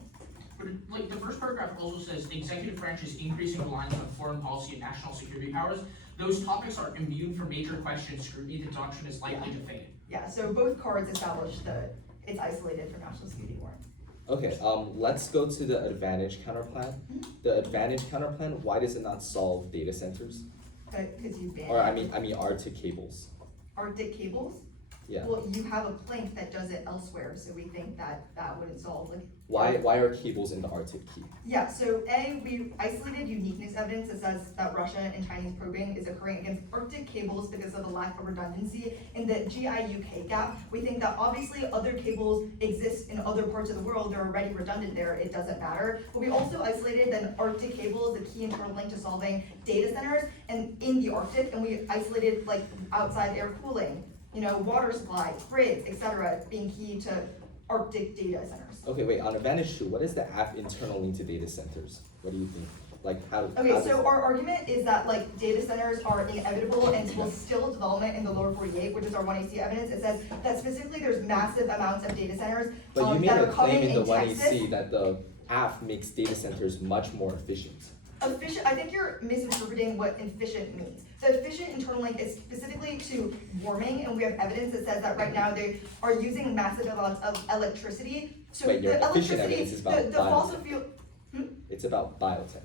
But like the first paragraph also says the executive branch is increasing reliance on foreign policy and national security powers. Those topics are immune from major questions scrutiny. The doctrine is likely to fade. Yeah, so both cards establish that it's isolated from national security warrant. Okay, let's go to the advantage counterplan. The advantage counterplan, why does it not solve data centers? Because you banned Or I mean Arctic cables. Arctic cables. Yeah. Well, you have a plank that does it elsewhere, so we think that that wouldn't solve, like. Why are cables in the Arctic key? Yeah, so we isolated uniqueness evidence that says that Russia and Chinese probing is occurring against Arctic cables because of the lack of redundancy in the GI-UK gap. We think that obviously other cables exist in other parts of the world, they're already redundant there, it doesn't matter. But we also isolated that Arctic cable is a key internal link to solving data centers and in the Arctic, and we isolated like outside air cooling, water supply, grids, etc., being key to Arctic data centers. Okay, wait, on advantage 2, what is the app internal link to data centers? What do you think? Like how Okay, how so does- our argument is that like data centers are inevitable and will still development in the lower 48, which is our 1AC evidence. It says that specifically there's massive amounts of data centers But you made that a are coming claim in the in 1AC Texas. that the app makes data centers much more efficient. Efficient, I think you're misinterpreting what efficient means. The efficient internal link is specifically to warming, and we have evidence that says that right now they are using massive amounts of electricity. So Wait, your the efficient electricity, evidence is about the fossil biotech. fuel, It's about biotech.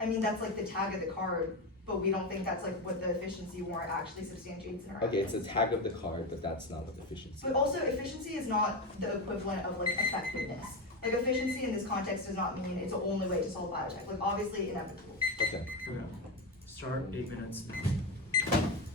I mean, that's like the tag of the card, but we don't think that's like what the efficiency warrant actually substantiates in our Okay, it's evidence. a tag of the card, but that's not what efficiency. But also, efficiency is not the equivalent of like effectiveness. Like efficiency in this context does not mean it's the only way to solve biotech. Like obviously inevitable. Okay. Okay. Start 8 minutes now.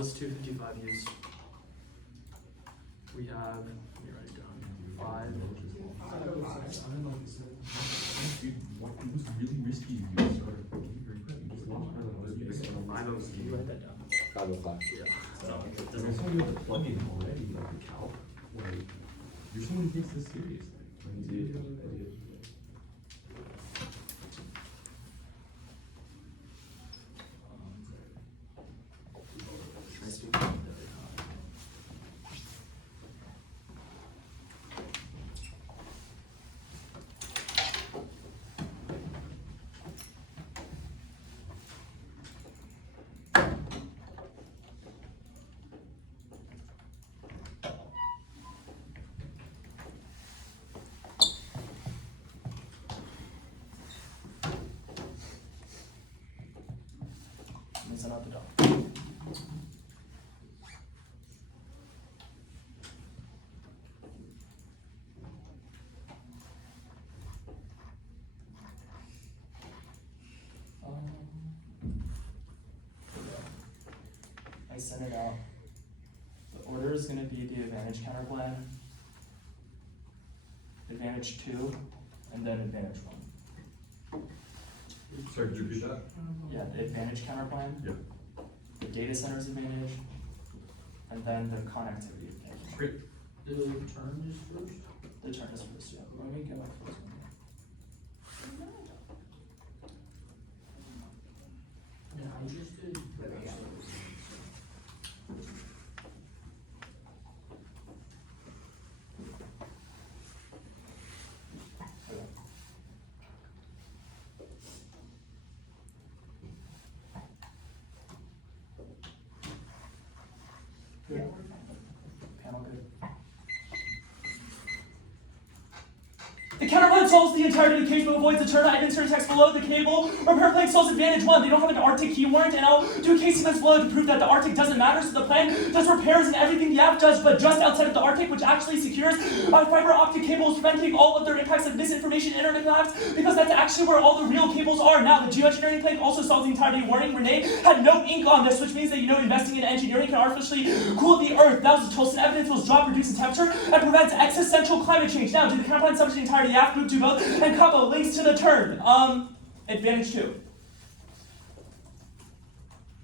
was 255 used. We have, let me write it down, 5. It was really risky. You started very quick. You just lost more than other people. 505. Can you write that down? 505. Yeah. So I saw you have to plug in already, like the calc. Like, you're someone who takes this seriously. Like, you have an idea. Should I speak up? Send out the dog. I sent it out. The order is going to be the advantage counterplan, advantage 2, and then advantage 1. Sorry, could you repeat that? Yeah, the advantage counterplan. Yeah. The data center's advantage, and then the connectivity advantage. Great. The term is first. The turn is first, yeah. Let me get my first one. Yeah, I just did. Good. Panel good. The counterplan solves the entirety of the case but avoids the turn. I've inserted text below the cable. Repair plan solves advantage 1. They don't have an Arctic key warrant, and I'll do a case sequence below to prove that the Arctic doesn't matter. So the plan does repairs and everything the app does, but just outside of the Arctic, which actually secures fiber optic cables, preventing all of their impacts of misinformation, internet collapse, because that's actually where all the real cables are. Now, the geoengineering plan also solves the entirety warning. Renee had no ink on this, which means that investing in engineering can artificially cool the Earth. Thousands of Tolson evidence will drop reducing temperature and prevents existential climate change. Now, do the counterplan subject the entirety of the app group do both? And combo links to the turn. Advantage 2.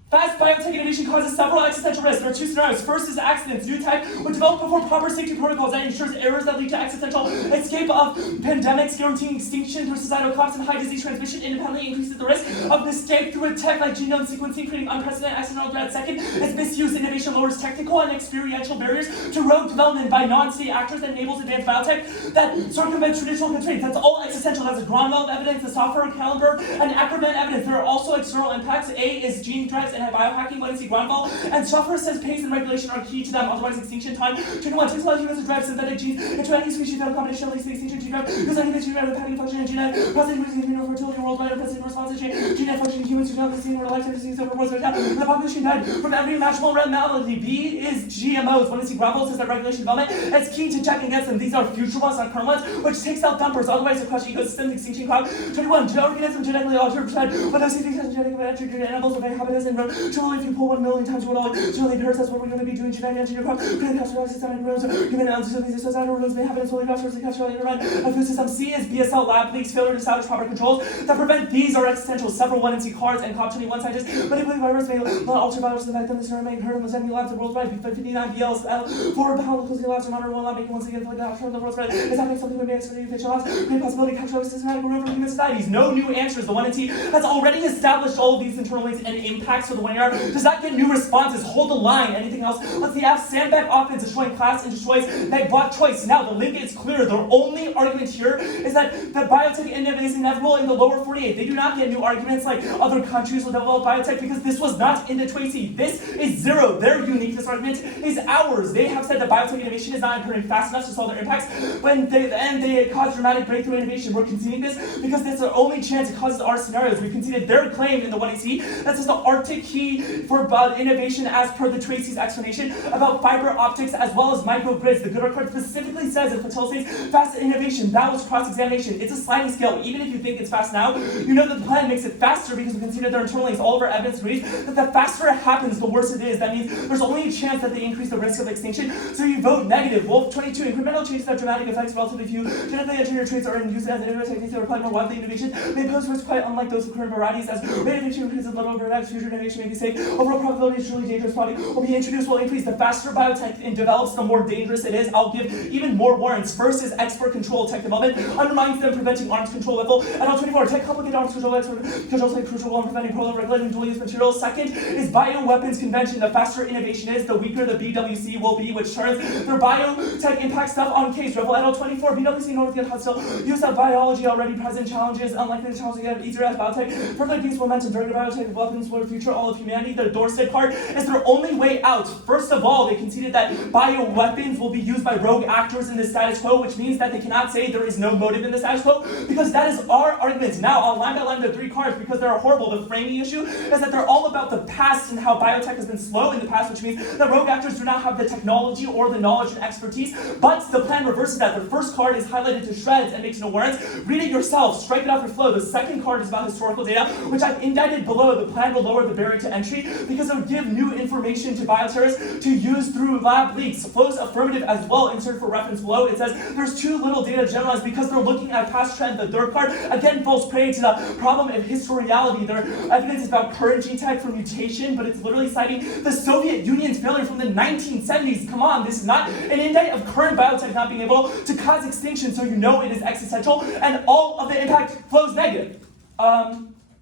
Fast biotech innovation causes several existential risks. There are 2 scenarios. First is accidents. New type would develop before proper safety protocols that ensures errors that lead to existential escape of pandemics, guaranteeing extinction through societal collapse and high disease transmission, independently increases the risk of escape through a tech like genome sequencing, creating unprecedented accidental threats. Second is misuse. Innovation lowers technical and experiential barriers to rogue development by non-state actors that enables advanced biotech that circumvent traditional constraints. That's all existential. That's the Gronwald evidence, the software Kallenberg, and Ackerman evidence. There are also external impacts. A is gene threats and biohacking, latency, Gronwald, and software says pace and regulation are key to them, otherwise extinction time. 21 takes a lot of humans to drive synthetic genes into any species that have a combination of at least the extinction gene drive, because any gene drive, packing function, and genetic processing using human fertility worldwide, and president response to genetic function in humans who don't see where lifetime disease over worlds right now, and the population died from every imaginable malady. B is GMOs. When see Gronwald says that regulation development is key to checking against them. These are future ones, not current ones, which takes out dumpers, otherwise to crush ecosystems, extinction cloud. 21 organisms genetically altered, but those things have genetic animals with habitats and surely if you pull 1 million times what all surely hurts, that's what we're going to be doing. Genetic engineer crop, creating capture systemic rooms, human analysis of these societal rooms may happen in solely capture a food system. C is BSL lab leaks, failure to establish proper controls that prevent these are existential. Several 1 and C cards and COP21 scientists manipulate virus may not alter virus effect on the serum may hurt in the 70 labs of worldwide. 59 BLs, 4 pound closing labs are monitor 1 lab making once again like that from the world spread. Is happening something we may expect in official labs? Great possibility capture systematic growth from human societies. No new answers. The 1 and T has already established all of these internal links and impacts for the 1 AR. Does that get new responses? Hold the line. Anything else? Let's see. App sandbag offense destroying class and destroys Megbot choice. Now the link is clear. Their only argument here is that the biotech is inevitable in the lower 48. They do not get new arguments like other countries will develop biotech because this was not in the 20. This is 0. Their uniqueness argument is ours. They have said that biotech innovation is not occurring fast enough to solve their impacts, but they cause dramatic breakthrough innovation. We're conceding this because that's our only chance. It causes our scenarios. We conceded their claim in the 1AC that says the Arctic key for innovation as per the Tracy's explanation about fiber optics as well as microgrids. The Goodard card specifically says in facilitates fast innovation. That was cross-examination. It's a sliding scale. Even if you think it's fast now, you know that the plan makes it faster because we consider their internal links. All of our evidence agrees that the faster it happens, the worse it is. That means there's only a chance that they increase the risk of extinction. So you vote negative. Wolf 22, incremental changes have dramatic effects relatively few. Genetically engineered traits are in use as innovative techniques that apply more widely. Innovation may pose risks quite unlike those of current varieties, as rate of innovation increases little over next future innovation may be safe. Overall probability is truly dangerous product will be introduced will increase. The faster biotech develops, the more dangerous it is. I'll give even more warrants. First is expert control. Tech development undermines them, preventing arms control level. And on 24, tech complicated arms control expert controls play a crucial role in preventing prolonged regulating dual-use materials. Second is bioweapons convention. The faster innovation is, the weaker the BWC will be, which turns their biotech impact stuff on case. Rebel et al. 24, BWC north get hostile use of biology already present challenges, unlikely to challenge get easier as biotech. Further abuse momentum during the biotech weapons for the future all of humanity. The Dorset card is their only way out. First of all, they conceded that bioweapons will be used by rogue actors in the status quo, which means that they cannot say there is no motive in the status quo, because that is our argument. Now, I'll line by line the three cards because they're horrible. The framing issue is that they're all about the past and how biotech has been slow in the past, which means that rogue actors do not have the technology or the knowledge and expertise. But the plan reverses that. The first card is highlighted to shreds and makes no warrants. Read it yourself. Strike it off your flow. The second card is about historical data, which I've indicted below. The plan will lower the barrier to entry because it would give new information to bioterrorists to use through lab leaks. Flows affirmative as well, inserted for reference below. It says there's too little data generalized because they're looking at past trend. The third card again falls prey to the problem of historiality. Their evidence is about current gene tech for mutation, but it's literally citing the Soviet Union's failure from the 1970s. Come on, this is not an indict of current biotech not being able to cause extinction, so you know it is existential, and all of the impact flows negative.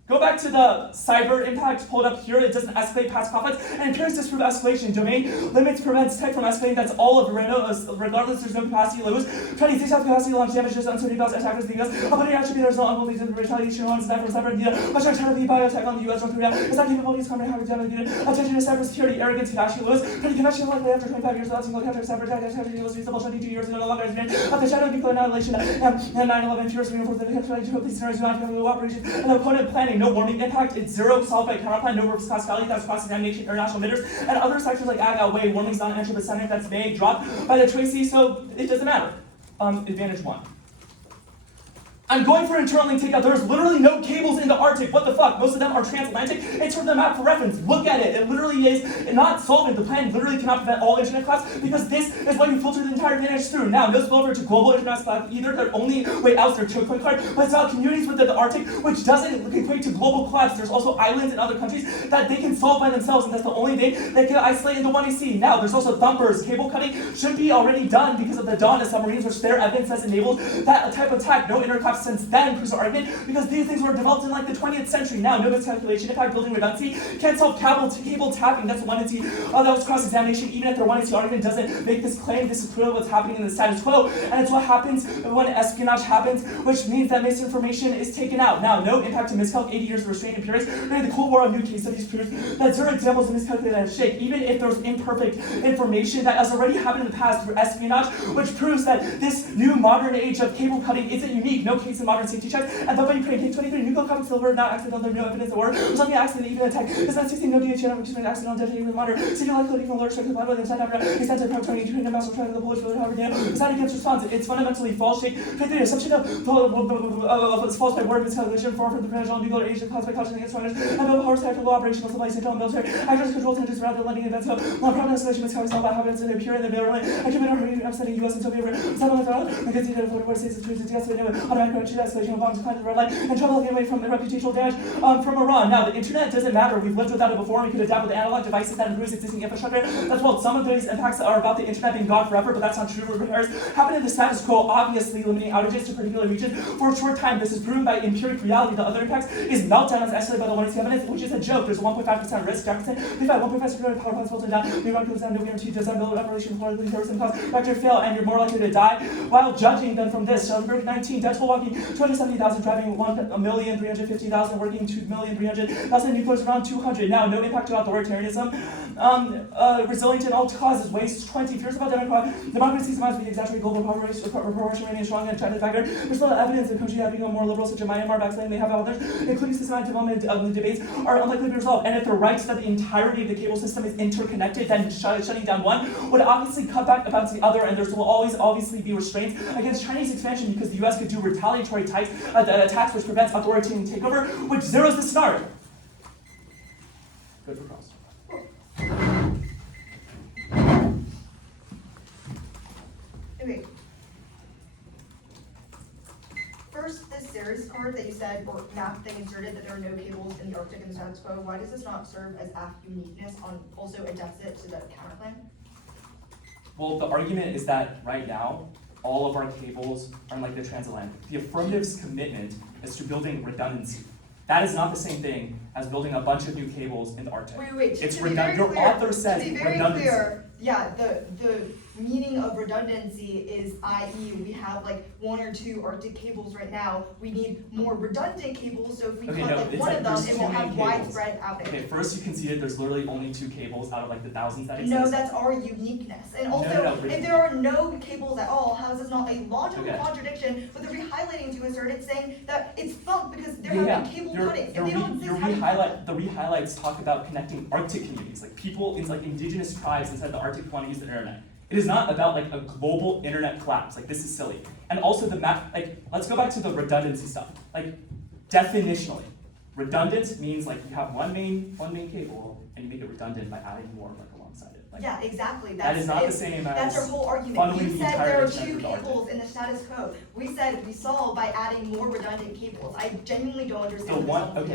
Go back to the cyber impact pulled up here. It doesn't escalate past profits, and appears to disprove escalation. Domain limits prevents tech from escalating. That's all of Reno. Regardless, there's no capacity to lose. 26 have capacity to launch damage, just uncertainty about attackers in the US. Ability attribute there's no unbelievable retaliation on cyber India. Much are trying to be biotech on the US North Korea. It's not capabilities coming having damage. Attention to cyber security, arrogance can actually lose. Pretty convention likely after 25 years without single counter cyber attack. Attention was reasonable 22 years ago, no longer engineered. After shadow nuclear annihilation and 9/11 furious reinforced the police scenarios do not have cooperation and opponent planning. No warming impact. It's zero solved by Counterplan, no reverse causality, that's cross-examination, international emitters, and other sectors like ag outweigh warming's non-anthropocenic, that's vague, dropped by the Tracy, so it doesn't matter. Advantage one. I'm going for internal link takeout. There's literally no cables in the Arctic. What the fuck? Most of them are transatlantic. Insert the map for reference. Look at it. It literally is not solvent. The plan literally cannot prevent all internet collapse because this is what you filter the entire advantage through. Now, no spillover to global internet collapse either. Their only way out is their choke point card, but it's about communities within the Arctic, which doesn't equate to global collapse. There's also islands in other countries that they can solve by themselves, and that's the only thing they can isolate into 1AC. Now, there's also thumpers. Cable cutting should be already done because of the dawn of submarines, which their evidence has enabled that type of attack. No internet collapse since then. Argument because these things were developed in like the 20th century. Now, no miscalculation, in fact, building redundancy can't solve cable tapping. That's 1AC. That was cross-examination. Even if their 1AC argument doesn't make this claim, this is clearly what's happening in the status quo, and it's what happens when espionage happens, which means that misinformation is taken out. Now, no impact to miscalc. 80 years of restraint appearance during the Cold War. New case studies proves that zero examples of miscalculated shake. Even if there's imperfect information that has already happened in the past through espionage, which proves that this new modern age of cable cutting isn't unique. No case in modern safety checks. And the Ukraine take 23 nuclear carbon silver, not accidental, there's no evidence of war. There's nothing accident, even attack. There's not 16 no DHN, which is an accidental death, even monitor. City life coding from lower strike to the Bible, inside Africa, extended from 20 to the master trial of the Polish village, however, it's not against response. It's fundamentally false shake. 23 assumption of false by word miscalculation, far from the professional and nuclear agent caused by caution against foreigners, and no horse tactical operational supply, central military, actors control tenders rather than letting events go. Long problem escalation miscalculation by habits and appear in the Bellarmine. I commit a upsetting US and Soviet war. Some of the continue to forward states of truth to escalate automatic escalation of bombs to the red light and trouble getting away from the reputational damage from Iran. Now, the internet doesn't matter. We've lived without it before. We could adapt with analog devices that improves existing infrastructure. That's well, some of these impacts are about the internet being gone forever, but that's not true. Repairs happen in the status quo, obviously limiting outages to particular regions for a short time. This is proven by empiric reality. The other impacts is meltdown as estimated by the 1AC evidence, which is a joke. There's a 1.5% risk. Jefferson, we find 1.5% power plants melted down. New York goes down, no guarantee, does not build up relation for the terrorism cause. Factor fail, and you're more likely to die while judging than from this. Shellenberg 19, dental walking, 270,000, driving 1,350,000, working 2,300,000, nuclear is around 200. Now, no impact to authoritarianism. resilient in all causes. Waste 20. Fears about democracy sometimes with the exaggerated global proportion remaining strong and China's factor. There's little evidence that countries have become more liberal, such as Myanmar, backsliding may have others, including systematic development of the debates, are unlikely to be resolved. And if they're right that the entirety of the cable system is interconnected, then shutting down one would obviously cut back against the other, and there will always obviously be restraints against Chinese expansion because the US could do retaliatory attacks which prevents authoritarian takeover, which zeroes the scenario. Good for cross. Okay. First, this series card that you said, or map thing inserted that there are no cables in the Arctic and the status quo, why does this not serve as uniqueness on also a deficit to the counterplan? Well, the argument is that right now, all of our cables are like the transatlantic. The affirmative's commitment is to building redundancy. That is not the same thing as building a bunch of new cables in the Arctic. Wait. It's to be very your clear, author says to be very redundancy. clear, yeah, the meaning of redundancy is, i.e., we have like 1 or 2 Arctic cables right now. We need more redundant cables, so if we cut like one of them, it will have widespread outage. Okay, first you conceded there's literally only 2 cables out of like the thousands that exist. No, that's our uniqueness. And also, if there are no cables at all, how is this not a logical contradiction with the re-highlighting to assert it saying that it's fucked because there have been cable cuttings. If they don't exist, how do you the re-highlights talk about connecting Arctic communities, like people in like indigenous tribes inside the Arctic want to use the internet. It is not about like a global internet collapse. Like this is silly. And also the map, like let's go back to the redundancy stuff. Like definitionally, redundant means like you have one main cable and you make it redundant by adding more like alongside it. Like, yeah, exactly. That is not the same as that's our whole argument. You said there are 2 cables in the status quo. We said we solve by adding more redundant cables. I genuinely don't understand.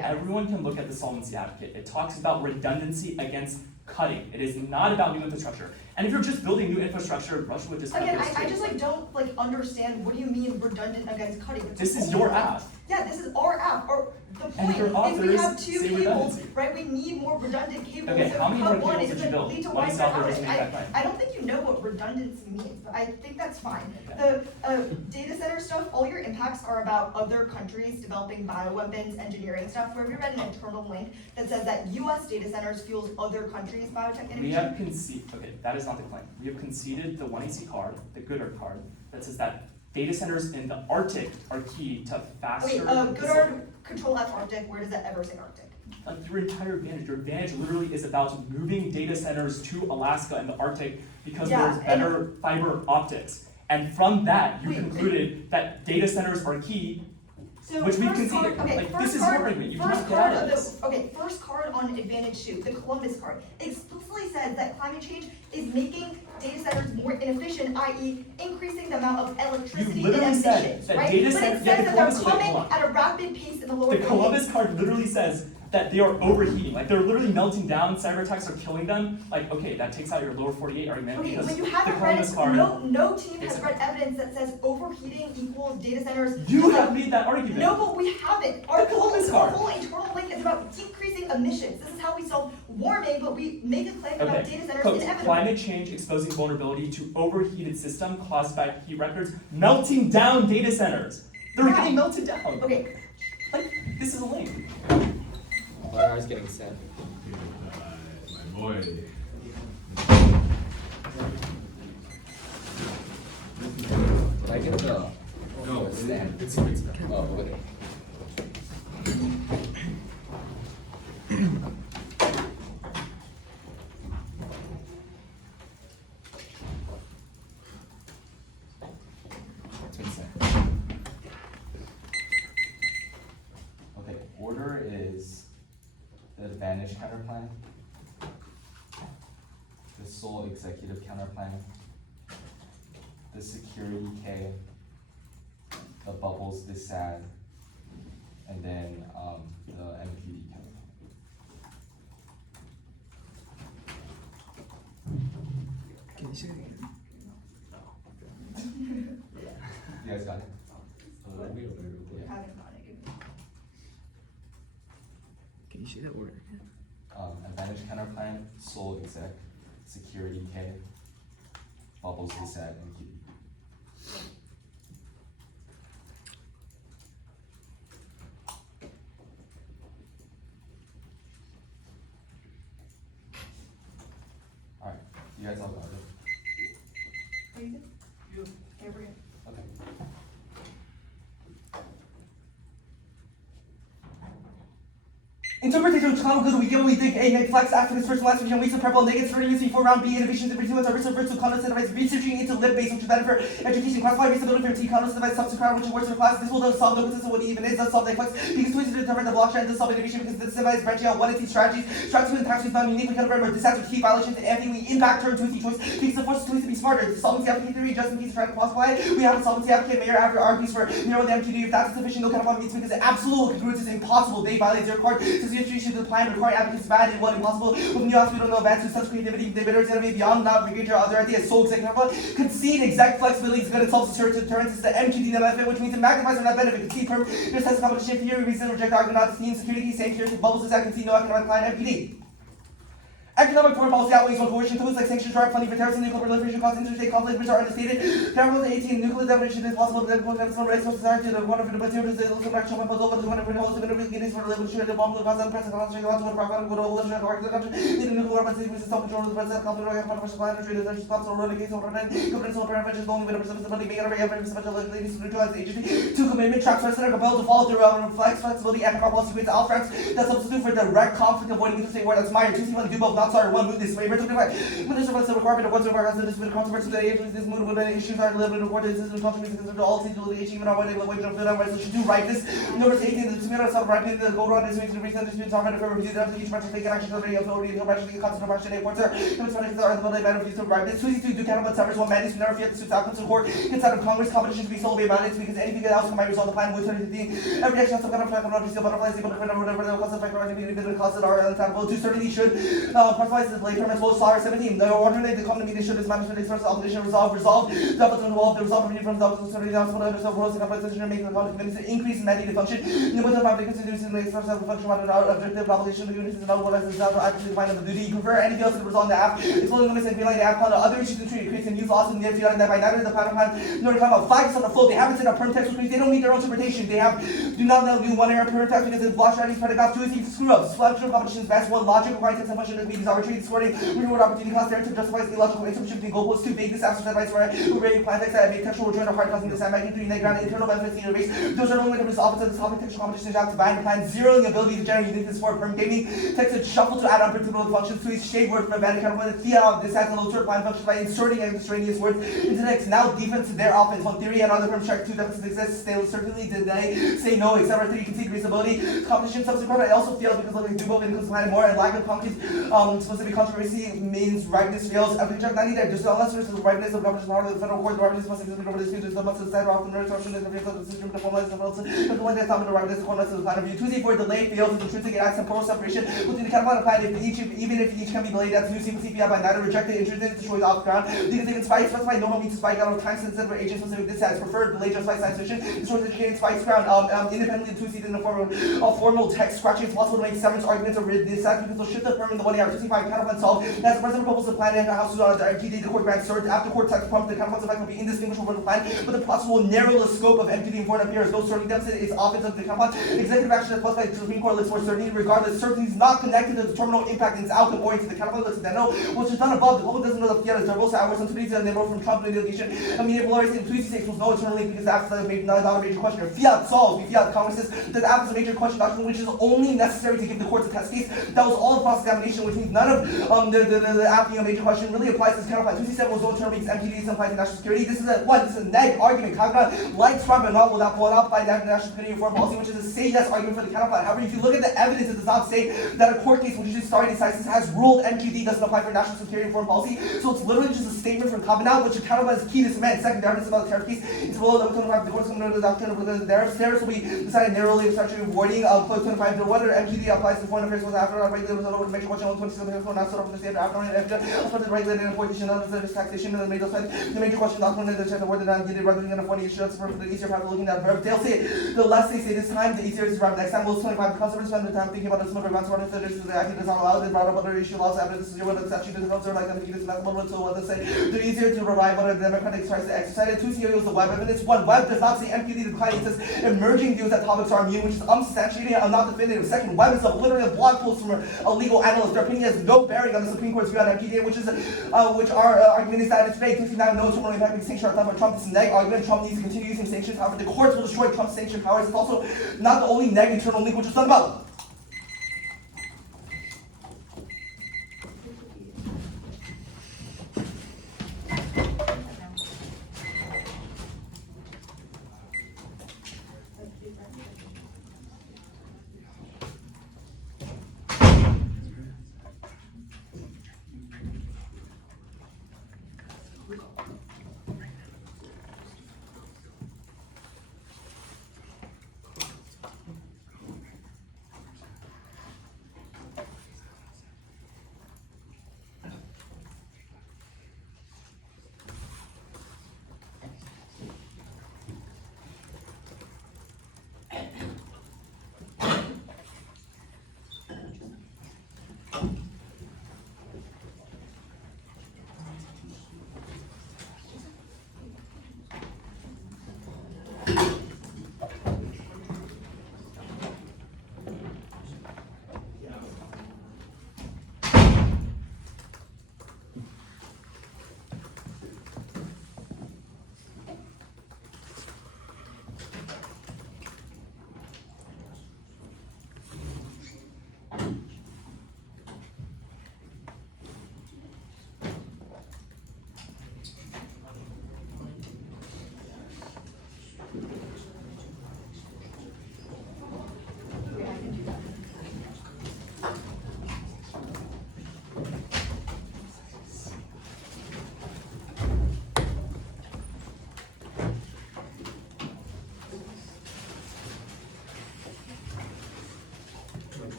Everyone can look at the solvency advocate. It talks about redundancy against cutting. It is not about new infrastructure. And if you're just building new infrastructure, Russia would just cut again, this I too. just like don't like understand what do you mean redundant against cutting? This is your app. Yeah, this is our app. Or the And point your is we have authors 2 say cables, redundancy. right? We need more redundant cables. Okay, so how if many we cut more one, cables it's did you gonna build? lead to Let me widespread stop there, just outage. make that claim. I don't think you know what redundancy means, but I think that's fine. Okay. The data center stuff, all your impacts are about other countries developing bioweapons, engineering stuff. Where we read an internal link that says that US data centers fuels other countries' biotech innovation. We have conceded, okay, that is not the claim. We have conceded the 1AC card, the Goodard card, that says that data centers in the Arctic are key to faster. Wait, Goodard Control F Arctic, where does that ever say Arctic? Like your entire advantage. Your advantage literally is about moving data centers to Alaska and the Arctic because there's better fiber optics. And from that, you concluded that data centers are key, so which we first conceded. card, okay, Like first this is card, your argument. You first cannot get card out of of this. first card on advantage shoot, the Columbus card, explicitly says that climate change is making data centers more inefficient, i.e. increasing the amount of electricity and literally said emissions, that right? data But center- it yeah, says the that they're Columbus- wait, hold coming on. at a rapid pace in the lower The Columbus card literally says that they are overheating, like they're literally melting down, cyber attacks are killing them. Like, okay, that takes out your lower 48 argument Okay, because but you the haven't read, Columbus card. no team has read evidence that says overheating equals data centers. You like, have made that argument. No, but we haven't. Our Columbus whole card. internal link is about decreasing emissions. This is how we solve warming, but we make a claim about data centers Quote, inevitable. climate change exposing vulnerability to overheated system caused by heat records melting down data centers. They're Yeah. getting melted down. Okay, Like, this is a link. I was getting sad. My boy. Did I get the? No, stand. Oh, okay. It's been sent. Okay, order is the advantage counterplan, the sole executive counterplan, the security K, the bubbles, the SAD, and then the MPD counterplan. Can you say it again? You guys got it? let me open it real quick. haven't gotten it. Can you say that word again? Advantage counterplan, sole exec, security K, bubbles, the SAD, MPD. talk about it. Are you good? You. Okay, we're good. Okay. Interpretation of common good, we give, we think, A, make flex, activist, first, last, vision, weeks of purple, negative, 30 minutes before round B, innovations, and resume, research, virtual content, device, researching into lib base, which is better for education, classify, reasonability, for T, content, device, substance, crowd, which works in class. This will thus solve no consistent what it even is, thus solve the flex, because tools to determine the blockchain, does solve innovation, because this device branching out, what is these strategies, strategies and tactics, non uniquely kind of remember, disaster, key violations, and we impact turn twisty choice, because the forces tools to be smarter, the solvency application theory, just in case trying to classify, we have a solvency application, mayor, after argues for narrow the MQD, if that's sufficient, no kind of means because the absolute congruence is impossible, they violate their card, since the institution of the plan, require advocates bad and what impossible. With new we don't know advance to such creativity, they better innovate beyond not regret your other ideas. So executive concede exact flexibility is good and self-deterrence is the MQD benefit, which means it magnifies or not benefit. Concede perm, there's test competition theory, reason reject argument, scheme, security, same here, bubbles is I can see no economic client MPD. Economic foreign policy outweighs one coercion tools like sanctions, drive funding for terrorism, nuclear proliferation, costs, interstate conflict, which are understated. Capital 18, nuclear definition is possible, the society, the one of the materials, the local action, the one of the host, the beginnings for the revolution, the bomb, the cause, the press, the concentration, the propaganda, the revolution, the country, the nuclear weapons, the self-control, the president, conflict, the plan, the trade, the response, the role, the case, the governance, the prevention, the only way to preserve the money, make every special ladies to neutralize the agency. Two commitment tracks are compelled to follow through flexibility, economic policy with alpha that substitute for direct conflict avoiding interstate war. That's Meyer. 2 C1 do both, not sorry, one move this way. When there's a requirement of what's required, this with controversy that this move with issues are limited to court, this is controversy to all seats, litigation, even on waiting, waiting of the so should do right this. Notice 18, the tomato self writing the gold run is to reason this is already for review that each person take action already authority, no actually consider question a quarter. Comes when it's the matter of to write this. 22 do cannot but suffers one man is never fear the suits outcomes to court. Inside of Congress, competition to be solely about it because anything else might result in the plan with every action has some kind of plan of steel butterflies, able to print over whatever the cost effect or anything the costs that are untapable. 230 should personalize the late term as well as Flower 17. The order the company should is management express obligation resolve, double to involve the resolve from double to 30 down, what other rules and compensation make the committee to increase in mandated function. No matter how because it is in the express function about objective obligation of units is not what is actually defined of the duty. You prefer anything else to resolve the app. It's only limits and feeling the app on other issues to treat creates a new loss in the FDR and that by neither the pattern plan nor the kind of flags on the float. They haven't set up perm text which they don't meet their own interpretation. They have do not know do one error perm text because it's block strategies pedagogue two is screw ups. Flexible competition is best one logic requiring text and function as means arbitrary scoring reward opportunity cost narrative justifies the illogical interpretation between goalposts two vague disasters advice where we ready plan text that make textual return of hard causing the same magnitude in ground internal benefits in your base. Those are only the opposite of the topic textual competition have to bind the plan zeroing ability to generate uniqueness for perm gaming text and shuffle to add unpredictable functions to each shade word from a band account the thea of this has a low plan function by inserting extraneous words into text now defense to their offense on theory and other firms check two deficits exist they will certainly deny say no etc. 3 concede reasonability competition subsequent I also feel because looking do both includes planning more and lack of concrete specific controversy means rightness fails every check 90 there there's unless there's the rightness of government power of the federal court the rightness must exist over this there's the must instead of the torsion is the vehicle of the system to formalize the world the one that's the rightness the corners of the plan of view Tuesday for delay fails is intrinsic and acts and moral separation within the Counterplan plan if each even if each can be delayed that's new CPCPI by neither rejected intrinsic destroys off the ground because they can spike specify normal means to spike out of time sensitive or agent specific this has preferred delay just by science fiction destroys educating spikes ground independently Tuesday in the form of formal text scratching it's possible to make severance arguments or this because they'll shift the perm in the 1 hour 265 Counterplan solved as the president proposed the plan and the house the MPD the court grants served after court text pump the Counterplan's effect will be indistinguishable from the plan but the process will narrow the scope of MPD and foreign appears no certainty deficit is offense of the Counterplan executive action that's by the Supreme Court looks for certainty regardless certainty is not connected to the terminal impact in its outcome oriented the Counterplan looks at that no which is not above the public doesn't know the fiat is verbal so hours and today and they wrote from Trump litigation I mean polarizing in 266 was no eternal link because that's not a major question or fiat solved fiat Congress says that after a major question doctrine which is only necessary to give the courts a test case that was all cross examination which means none of the asking a major question really applies to this Counterplan 267 was no eternal because MPD applies to national security this is a neg argument Counterplan like Trump and not without blown up by national security reform policy which is a say yes argument for the Counterplan however if you look at the evidence it does not say that a court case which is just started decisis has ruled MQD doesn't apply for national security reform policy so it's literally just a statement from Covenant which the Counterplan is key to cement second evidence about the tariff case it's below level 25 the court's going to know the doctrine of the tariffs will be decided narrowly with actually avoiding close 25 to whether MQD applies to foreign affairs was after regulators over to make question on 27 not sort of the state after the regulated importation of the taxation and the major question doctrine is the whether not needed rather than a funny issue for the easier part of looking at verb they'll say the less they say this time the easier it is to next time most 25 customers spend the time thinking about a similar advance order that is the acting does not allow they brought up other issue laws evidence is whether the statute does not serve like them to use math so what they say they're easier to provide whether the Democratic tries to exercise it 2 COE was the web evidence 1 web does not say MQD decline it says emerging views that topics are immune which is unsubstantiated and not definitive 2nd web is literally a blog post from a legal analyst their opinion has no bearing on the Supreme Court's view on MPDA, which our argument is that it's vague. Since we now know terminal impact of sanction are thought by Trump, this is a neg argument. Trump needs to continue using sanctions. However, the courts will destroy Trump's sanction powers. It's also not the only neg internal link which was done about.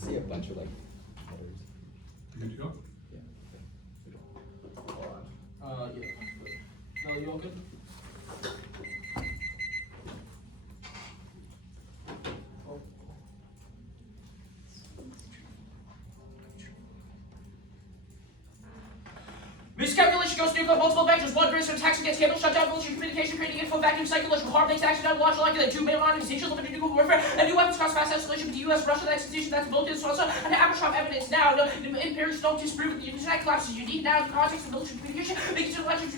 see a bunch of like letters. You good to go? Yeah. No, you all good? Miscalculation goes nuclear multiple vectors. One brings attacks against cable, shutdown, militia communication, creating info vacuum, psychological harm, makes action unlogical, like the two main organizations, limited nuclear warfare, and new weapons cause fast escalation with the U.S., Russia, the extension that's Vulcan, Swansea, and Abershop evidence now. No, empirics don't disprove that the internet collapse is unique now in the context of military communication, making electric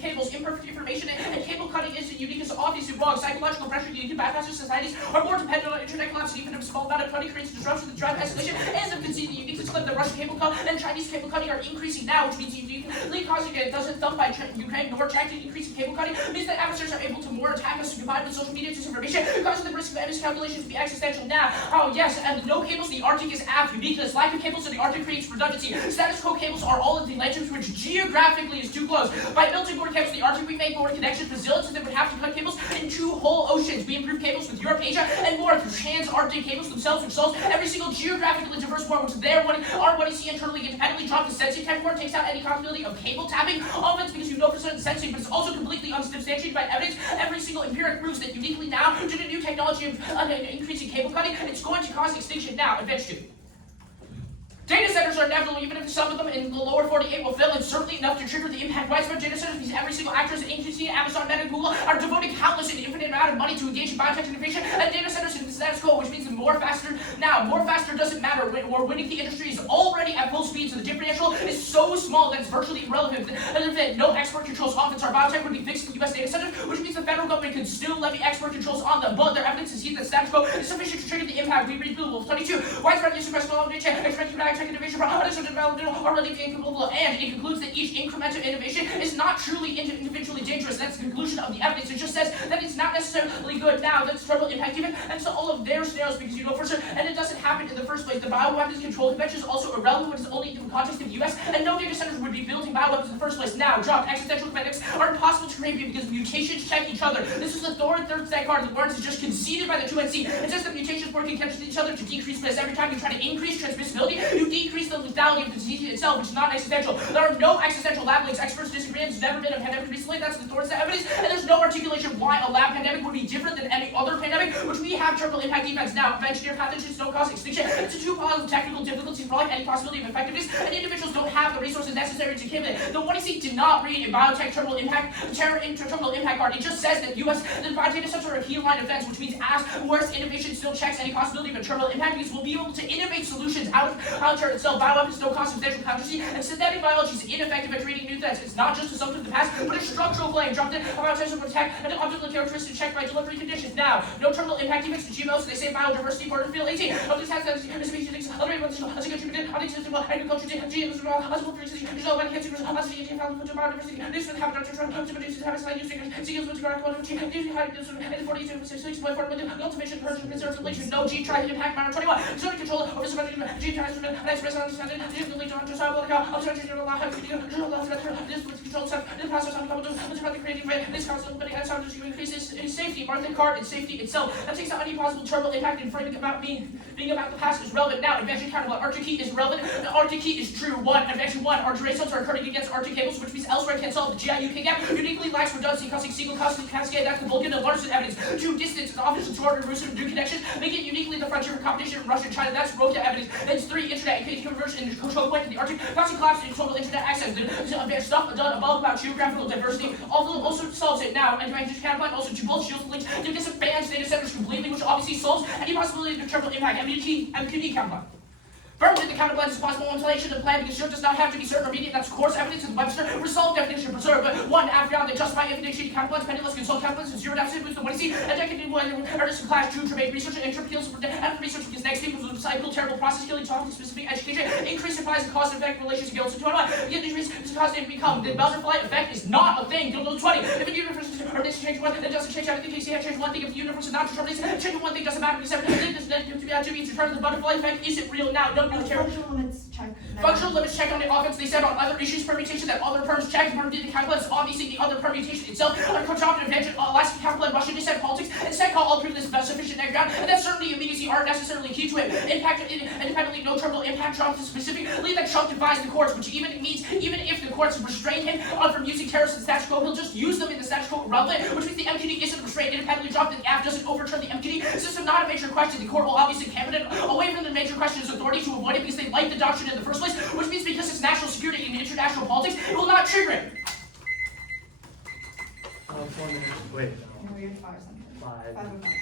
cables, imperfect information, and cable cutting is unique is obviously wrong. Psychological pressure unique and bypassing societies are more dependent on internet collapse, and even a small amount of cutting creates disruption that drive escalation. As of conceding the unique clip, the Russian cable cut and Chinese cable cutting are increasing now, which means uniquely causing it doesn't thumb by Ukraine nor China increasing cable cutting means that adversaries are able to more attack us combined with social media disinformation, causing the risk of miscalculation to be existential now. Oh yes, and no cables in the Arctic is apt. Uniqueness, lack of cables in the Arctic creates redundancy. Status quo cables are all of the legends which geographically is too close. By building border cables in the Arctic, we make border connections resilient that would have to cut cables in two whole oceans. We improve cables with Europe, Asia, and more through trans-Arctic cables themselves, which solves every single geographically diverse war, which their one our what you see internally independently drop the sensing tech war takes out any possibility of cable tapping. All of it's because you know for certain sensing, but it's also completely unsubstantiated by evidence. Every single empiric proves that uniquely now, due to new technology of increasing cable cutting, it's going to cause extinction now, eventually. Data centers are inevitable, even if some of them in the lower 48 will fail, and certainly enough to trigger the impact widespread data centers, because every single actors at AT&T, Amazon, Meta, and Google are devoting countless and infinite amount of money to engage in biotech innovation and data centers in the status quo, which means that more faster doesn't matter. We're winning. The industry is already at full speed, so the differential is so small that it's virtually irrelevant. And if no export controls on our biotech would be fixed in the U.S. data centers, which means the federal government can still levy export controls on them. But their evidence is that status quo is sufficient to trigger the impact. We read Blue Wolf 22. Widespread use of experimental biotech innovation development are really incapable, and it concludes that each incremental innovation is not truly individually dangerous. That's the conclusion of the evidence. It just says that it's not necessarily good now, that's total impact even, and so all of their scenarios, because you know for sure, and it doesn't happen in the first place. The bioweapons control convention is also irrelevant when it's only in the context of the U.S., and no data centers would be building bioweapons in the first place. Now, dropped existential kinetics are impossible to create because mutations check each other. This is the third stack card. The words is just conceded by the 2NC. It says that mutations work against each other to decrease risk. Every time you try to increase transmissibility, you decrease the lethality of the disease itself, which is not existential. There are no existential lab links. Experts disagree. There's never been a pandemic recently. That's the Thornstein evidence. And there's no articulation why a lab pandemic would be different than any other pandemic, which we have terminal impact defense. Now, engineered pathogens don't cause extinction. It's a two-cause of technical difficulties for like any possibility of effectiveness, and individuals don't have the resources necessary to kill it. The 1AC did not read a biotech terminal impact card. It just says that the data centers are a key line of defense, which means as worse, innovation still checks any possibility of a terminal impact because we'll be able to innovate solutions out of counter itself. Bioweapons don't cause substantial countercy, and synthetic biology is ineffective at creating new threats. It's not just a substance of the past, but a structural flame dropped in about potential attack and an optical characteristic checked by delivery conditions. Now, no terminal impact defense to GMOs, they say biodiversity, part of field 18. Of these has that is species things, other people, as a contributed, unacceptable agriculture, GMOs, as well, biodiversity, this would happen to produce habits like using seals with regard to using high and 42.6.4 ultimation version preserved relation, no G try impact minor 21. Zone control over some G tries and express understanding, the lead to understandable account, observation of life, this with control stuff, the process on the creating rate, this constant limiting and sound to increase in safety, Martin card and safety itself. That takes out any possible terminal impact and framing about being about the past is relevant. Now, invention countable. Arctic heat is relevant. The Arctic heat is true. Invention 1. Arctic results are occurring against Arctic cables, which means elsewhere can solve the GI-UK gap. Uniquely lacks redundancy, causing single constant cascade. That's the Vulcan and Larson evidence. 2. Distance and often shorter routes of new connections, make it uniquely the frontier for competition in Russia and China. That's Rota evidence. Then 3. Internet conversion and control point in the Arctic, causing collapse in total internet access. The stuff done above about geographical diversity also solves it. Now, and Counterplan also to both shields links to disaband data centers completely, which obviously solves any possibility of terminal impact. MQD Counterplan. Firmly, the Counterplan is possible installation of the plan because sure does not have to be certain or immediate. That's course evidence in Webster. Resolved definition preserved. But 1. After all, they justify information counterplans, penniless, consult counterplans, and zero deficit boost the 1AC. A decade in one, artists in class 2 to make research and interpretals and research because next thing was a cycle, terrible process, killing topic specific education, increase supplies and cost effect relations to guilds to 21. The increase is cost to become. The butterfly effect is not a thing. Guild 20. If a universe is or this change one, it doesn't change everything. You see, I change one thing. If the universe is not determined, changing one thing doesn't matter because everything doesn't to be determined. The butterfly effect isn't real now. Don't do terrible. Check. Functional limits check on the offense. They said on other issues permutation that other terms check. Permutation the calculus. Obviously, the other permutation itself. Under controlled invention, Alaska calculus, Russian descent politics, and second call all prove this sufficient net ground. And that certainly immediacy aren't necessarily key to it. Independently, no terminal impact drops is specifically that Trump defies the courts, which even means even if the courts restrain him from using terrorists in the status quo, he'll just use them in the status quo relevant, which means the MQD isn't restrained. Independently dropped, the app doesn't overturn the MQD system, not a major question. The court will obviously cabinet away from the major questions authority to avoid it because they like the doctrine in the first place, which means because it's national security and international politics, it will not trigger it. 4 minutes. Wait. No, we have 5 or something. 5. 5 or 5.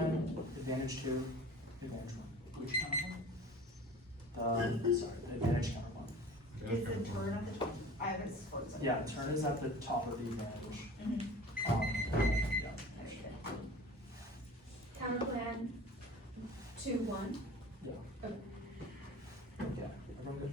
counterplan, advantage 2, advantage 1. Which counterplan? The advantage counterplan. Is the turn at the top? I haven't scored this. Yeah, turn is at the top of the advantage. Mhm. Yeah. Counterplan 2-1. Yeah. Okay. Yeah. Everyone good?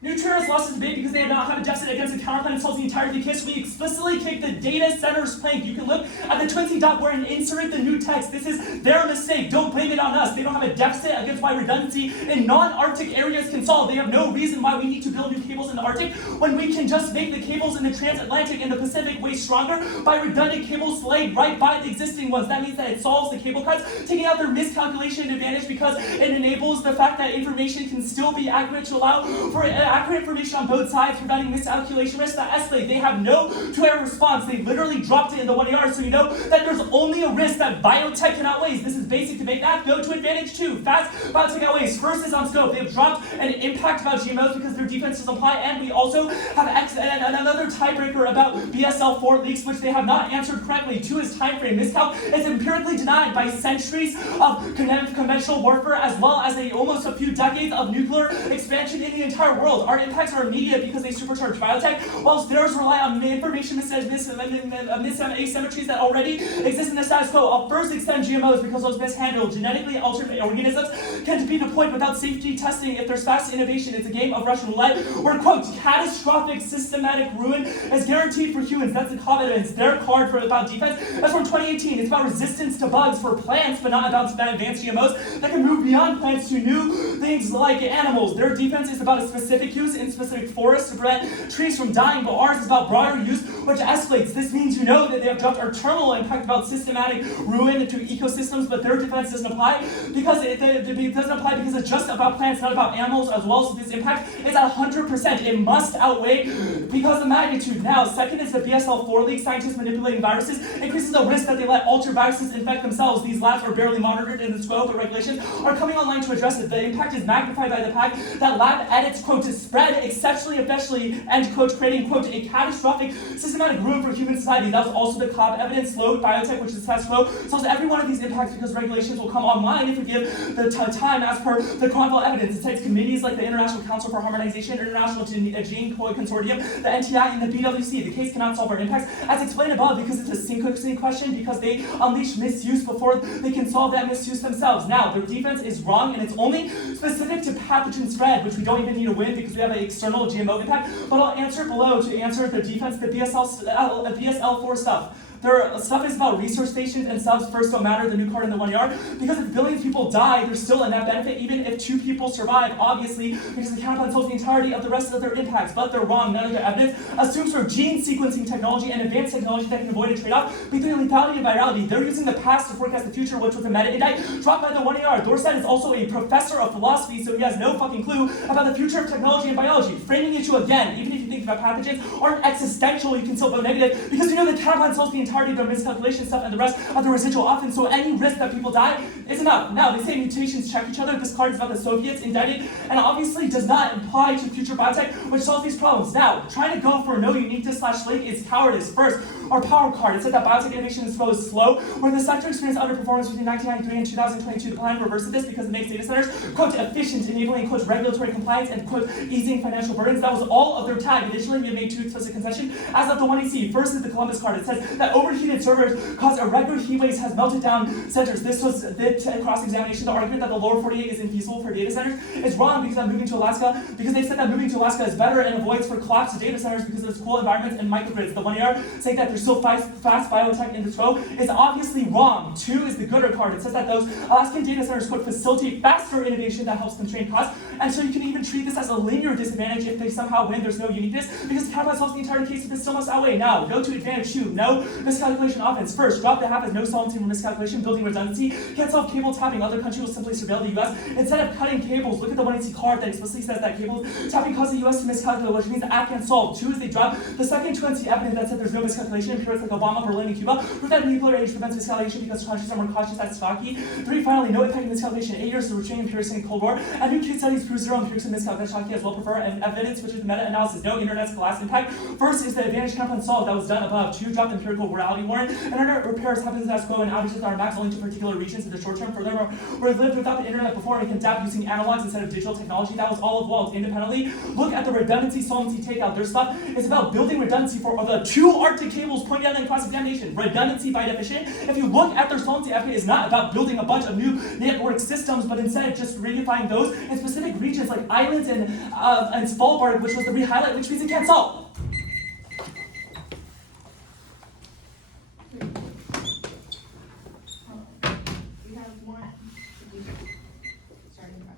New Turtles lost this debate because they did not have a deficit against the counterplan and solves the entirety of the case. We explicitly kicked the data center's plank. You can look at the Twinsie dot where and insert the new text. This is their mistake. Don't blame it on us. They don't have a deficit against why redundancy in non-Arctic areas can solve. They have no reason why we need to build new cables in the Arctic when we can just make the cables in the transatlantic and the Pacific way stronger by redundant cables laid right by the existing ones. That means that it solves the cable cuts, taking out their miscalculation advantage because it enables the fact that information can still be accurate to allow for accurate information on both sides, preventing miscalculation risks that escalate. They have no two-error response. They literally dropped it in the 1AR, so you know that there's only a risk that Biotech can outweighs. This is basic debate math. Go to advantage 2. Fast Biotech outweighs. First is on scope. They have dropped an impact about GMOs because their defense doesn't apply, and we also have another tiebreaker about BSL-4 leaks, which they have not answered correctly. 2 is time frame. Miscal is empirically denied by centuries of conventional warfare, as well as almost a few decades of nuclear expansion in the entire world. Our impacts are immediate because they supercharge biotech, whilst theirs rely on information asymmetries that already exist in the status quo. I'll first extend GMOs because those mishandled, genetically altered organisms can be deployed without safety testing. If there's fast innovation, it's a game of Russian roulette where, quote, catastrophic systematic ruin is guaranteed for humans. That's the COB evidence. Their card about defense is from 2018. It's about resistance to bugs for plants, but not about advanced GMOs that can move beyond plants to new things like animals. Their defense is about a specific use in specific forests to prevent trees from dying, but ours is about broader use, which escalates. This means you know that they have dropped our terminal impact about systematic ruin to ecosystems, but their defense doesn't apply because it doesn't apply because it's just about plants, not about animals as well. So this impact is at 100%. It must outweigh because of magnitude. Now, second is the BSL-4 leak. Scientists manipulating viruses increases the risk that they let altered viruses infect themselves. These labs are barely monitored in the scope, but regulations are coming online to address it. The impact is magnified by the fact that lab edits, quote, to spread exceptionally, especially, end quote, creating, quote, a catastrophic systematic ruin for human society. That was also the COB evidence. Slow Biotech, which is status quo, solves every one of these impacts because regulations will come online if we give the time as per the Cronville evidence. It cites committees like the International Council for Harmonization, International Gene Consortium, the NTI, and the BWC. The case cannot solve our impacts, as explained above, because it's a sync question, because they unleash misuse before they can solve that misuse themselves. Now, their defense is wrong, and it's only specific to pathogen spread, which we don't even need to win because we have an external GMO impact. But I'll answer below to answer the defense, the BSL-4 stuff. Their stuff is about resource stations and subs first don't matter, the new card in the 1AR, because if billions of people die, there's still a net benefit even if 2 people survive, obviously, because the counterplan solves the entirety of the rest of their impacts. But they're wrong. None of their evidence assumes for gene sequencing technology and advanced technology that can avoid a trade-off between lethality and virality. They're using the past to forecast the future, which was a meta-indict dropped by the 1AR. Dorset is also a professor of philosophy, so he has no fucking clue about the future of technology and biology. Framing the issue again, even if you think about pathogens aren't existential, you can still vote negative, because you know the counterplan solves the entirety of their miscalculation stuff and the rest of the residual often, so any risk that people die is enough. Now, they say mutations check each other. This card is about the Soviets indicted, and obviously does not apply to future biotech, which solves these problems. Now, trying to go for no uniqueness / link is cowardice. First, our power card. It said that biotech innovation is slow, where the sector experienced underperformance between 1993 and 2022. The plan reverses this because it makes data centers, quote, efficient, enabling, quote, regulatory compliance, and, quote, easing financial burdens. That was all of their tag. Additionally, we have made 2 explicit concessions as of the 1AC. First is the Columbus card. It says that overheated servers cause irregular heat waves, has melted down centers. This was the cross-examination. The argument that the lower 48 is infeasible for data centers is wrong because I'm moving to Alaska, because they said that moving to Alaska is better and avoids for collapsed data centers because of its cool environments and microgrids. The 1AR saying that there's still fast biotech in this row is obviously wrong. 2 is the gooder card. It says that those Alaskan data centers could facilitate faster innovation that helps constrain costs, and so you can even treat this as a linear disadvantage if they somehow win. There's no uniqueness because counterplan solves the entire case, but this still must outweigh. Now, go to advantage 2. No miscalculation offense. First, drop the half as no solvency for miscalculation, building redundancy. Can't solve cable tapping. Other countries will simply surveil the US. Instead of cutting cables, look at the 1AC card that explicitly says that cable tapping caused the US to miscalculate, which means the app can't solve. 2 is they drop the second 2NC evidence that said there's no miscalculation. Empirics like Obama, Berlin, and Cuba prove that nuclear age prevents miscalculation because countries are more cautious at stocky. 3, finally, no impact of miscalculation. 8 years of restraining empirics in the Cold War. And new case studies prove 0 empirics of miscalculation as well prefer and evidence, which is meta-analysis. No internet's collapse impact. First is the advantage Counterplan solved that was done above to drop the empirical reality warrant. Internet repairs happen as quo and outages are max only to particular regions in the short term. Furthermore, we've lived without the internet before and we can adapt using analogs instead of digital technology. That was all evolved independently. Look at the redundancy solvency takeout. Their stuff is about building redundancy for the 2 Arctic cables pointing out in cross-examination. Redundancy by definition. If you look at their solvency advocate, is not about building a bunch of new network systems, but instead just reunifying those in specific regions like islands and Svalbard, which was the re-highlight, which means it can't solve. We have one. Starting from.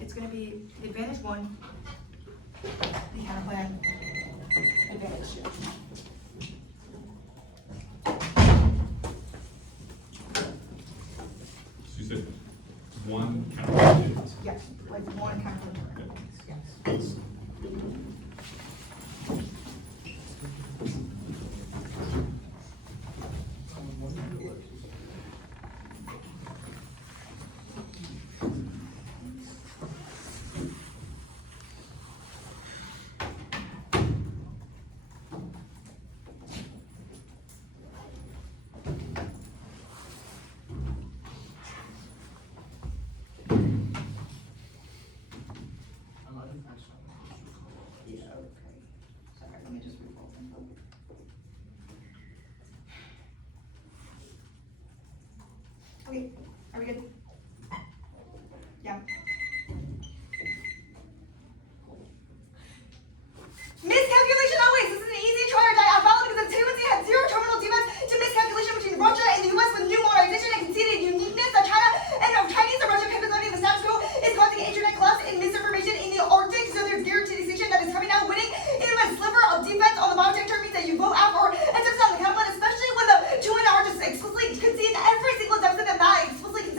It's going to be the advantage 1, the Counterplan advantage 2. So you said one counter. Yes, like one Counterplan. Yes. Yeah, okay. Sorry, let me just re-roll them. Okay, are we good? Yeah. Miscalculation always! This is an easy try or die. I followed because the Taiwanese had zero terminal defense to miscalculation between Russia and the US with new modernization and conceded uniqueness that China and Chinese and Russian capability of the status quo is causing internet collapse and misinformation in the Arctic, so there's guaranteed extinction that is coming out winning. Even a sliver of defense on the biotech term means that you vote out or attempts on the Counterplan, especially when the 2 and R just explicitly concede every single deficit that that explicitly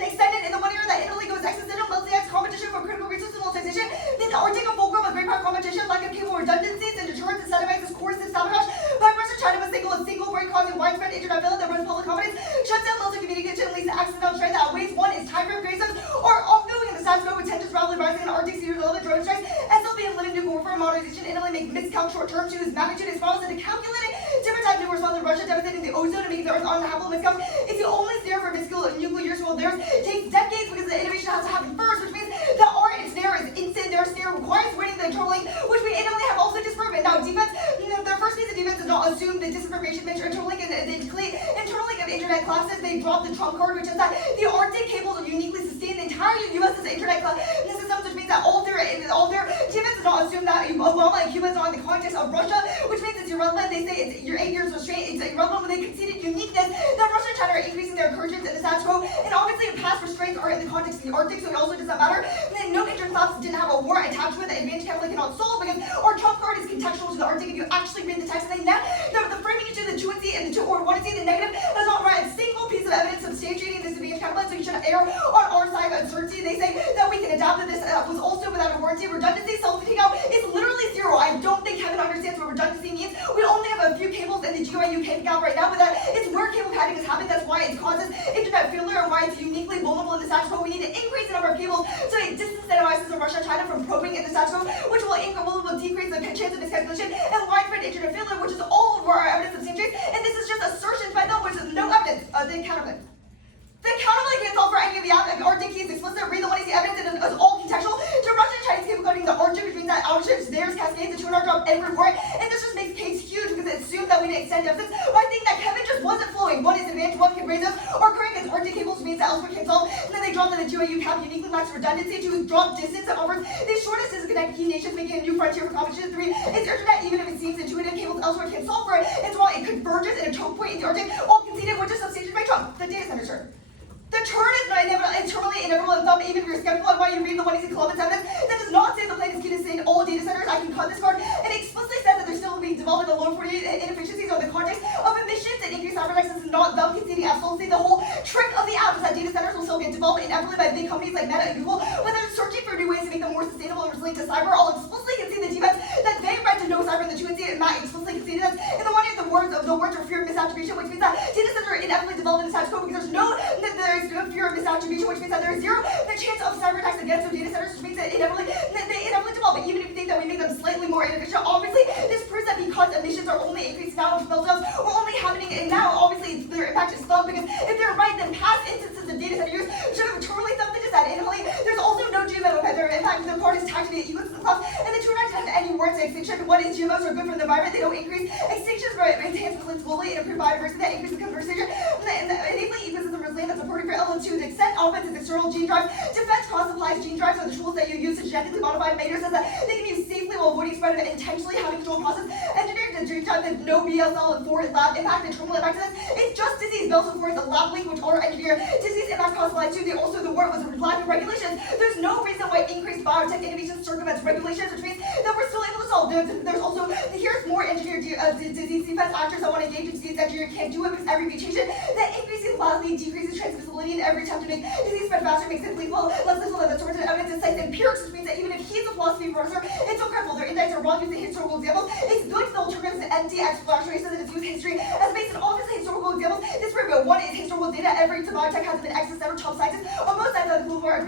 extended in the 1 year that Italy goes existential multi-X competition for critical resources monetization. This Arctic a fulcrum of great power competition, lack of cable redundancies and deterrence incentivizes coercive sabotage by Russia. China must single a single break causing widespread internet failure that runs public confidence, shuts down military communication, leads to accidental strength that outweighs 1 is time frame grace or off-doing in the status quo with tensions rapidly rising in Arctic sea level drone strikes, SLB and limited nuclear warfare modernization. Italy make miscalc short term to whose magnitude is follows into calculating different type nuclear response in Russia devastating the ozone and making the earth unhabitable. Miscalc is the only snare for nuclear years, while theirs takes decades because the innovation has to happen first, which means the art and snare is instant. Their snare requires winning the controlling, which we Italy have also disproven. Now defense, their first piece of defense does not assume the disinformation measure interlink and the interlink of internet classes. They drop the trump card, which is that the Arctic cables will uniquely sustain the entire U.S.'s internet systems, which means that all their defense does not assume that Obama and Cuba are in the context of Russia, which means it's irrelevant. They say it's your 8 years restraint. It's irrelevant when they conceded uniqueness that Russia and China are increasing their incursions in the status quo. And obviously, past restraints are in the context of the Arctic, so it also does not matter. And then no interclass didn't have a war attached to it that advantage capital cannot solve because our trump card is contextual to the Arctic. If you actually read the text, and then the framing issue, the truancy, and the two or one the negative does not write a single piece of evidence substantiating this advantage capital. So you should err on our side of uncertainty. They say that we can adapt that this was also without a warranty. Redundancy, self-taking out is literally zero. I don't think Kevin understands what redundancy means. We only have a few cables in the GIU cable out right now, but that it's where cable padding is happening. That's why it causes internet failure and why it's uniquely vulnerable in the status quo. We need to increase the number of cables to disincentivize Russia and China from probing in the status quo, which will decrease the chance of miscalculation and widespread internet failure, which is all where our evidence substantiates. And this is just assertions by them, which is no evidence. The counterplan. The counterplan can't solve for any of the Arctic keys explicit. Read the one is the evidence, and it's all contextual. To Russian and Chinese cable coding the Arctic, which means that outages, theirs, cascades, the 200 drop every report. And this just makes case huge because it assumes that we didn't extend deficits. But I think that Kevin just wasn't flowing. One is advantage, one can raise us, or occurring as Arctic cables, which means that elsewhere can't solve. And then they dropped in the GIU cap uniquely lacks redundancy. 2 drop distance that offers the shortest disconnect key nations, making a new frontier for competition. 3 is internet, even if it seems intuitive, cables elsewhere can solve for it. It's why it converges in a choke point in the Arctic, all conceded, which is substantiated by Trump. The data center turn. The turn is internally inevitable in thumb, even if you're skeptical of why you read the 1 Columbus evidence. That does not say the plane is key to in all data centers. I can cut this card. And it explicitly says that they're still being developed in the low 48 inefficiencies or the context of emissions and increased cyber access is not them conceding absolutely. The whole trick of the app is that data centers will still get developed inevitably by big companies like Meta and Google, but they're searching for new ways to make them more sustainable and resilient to cyber. I'll explicitly concede the defense that they read to no cyber in the truancy, and Matt explicitly conceded this. And the one is the words are fear of misattribution, which means that data centers are inevitably developed in the status quo because there's no fear of misattribution, which means that there's zero the chance of cyber attacks against those data centers, which means that they inevitably develop. But even if you think that we make them slightly more inefficient, obviously this proves that because emissions are only increasing now with meltdowns, or only happening and now, obviously their impact is slow. Because if they're right, then past instances of data center use should have totally something to that. Initially, there's also no GMO effect. Their impact the card is tagged to the ecosystem class, and the 2 didn't have any warrants of extinction. What is GMOs are good for the environment? They don't increase extinctions, but enhance resilience globally and improve biodiversity. That increases conservation and enabling ecosystem resilience that's supporting for element 2. The extent offense is external gene drives. Defense cross applies gene drives are the tools that you use to genetically modify maters, says that they can use safely while avoiding spread of intentionally having control process. Engineering the gene drive with no BSL and 4 lab impact and terminal impact to this. It's just disease. Bells and 4 is a lab link which are engineered. Disease impact cross applies too. They also the word was lack of regulations. There's no reason why increased biotech innovation circumvents regulations, which means that we're still able to solve. There's also here's more engineered disease defense actors that want to engage in disease engineering can't do it because every mutation that increases wildly decreases transmissibility, and every attempt to make disease spread faster makes it lethal, less lethal than the source of evidence and cites empirics, which means that even if he's a philosophy professor, it's so credible. Their index are wrong using historical examples. It's good the alternatives to empty exploration that it's used history as based on obviously historical examples. This very good. One is historical data. Every biotech has been excess ever top scientists. On both sides of the global has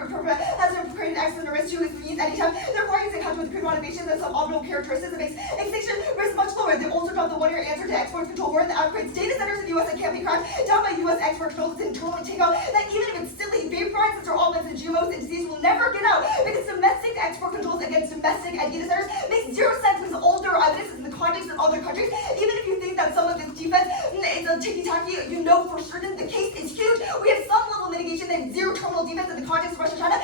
been created excellent risk to its means anytime. They're requiring to country with crude motivations and some optimal characteristics that makes extinction risk much lower. They also dropped the 1-year answer to export control war, and the outbreaks data centers in the US that can't be cracked down by US export controls to internally take out that even if it's silly vaporized, since are all meant to GMOs and disease will never get out because domestic export controls against domestic data centers makes zero sense because all their evidence is in the context of other countries. Even if you think that some of this defense is a ticky-tacky, you know for certain the case is huge. We have some level of mitigation and zero terminal defense in the context of Russia and China.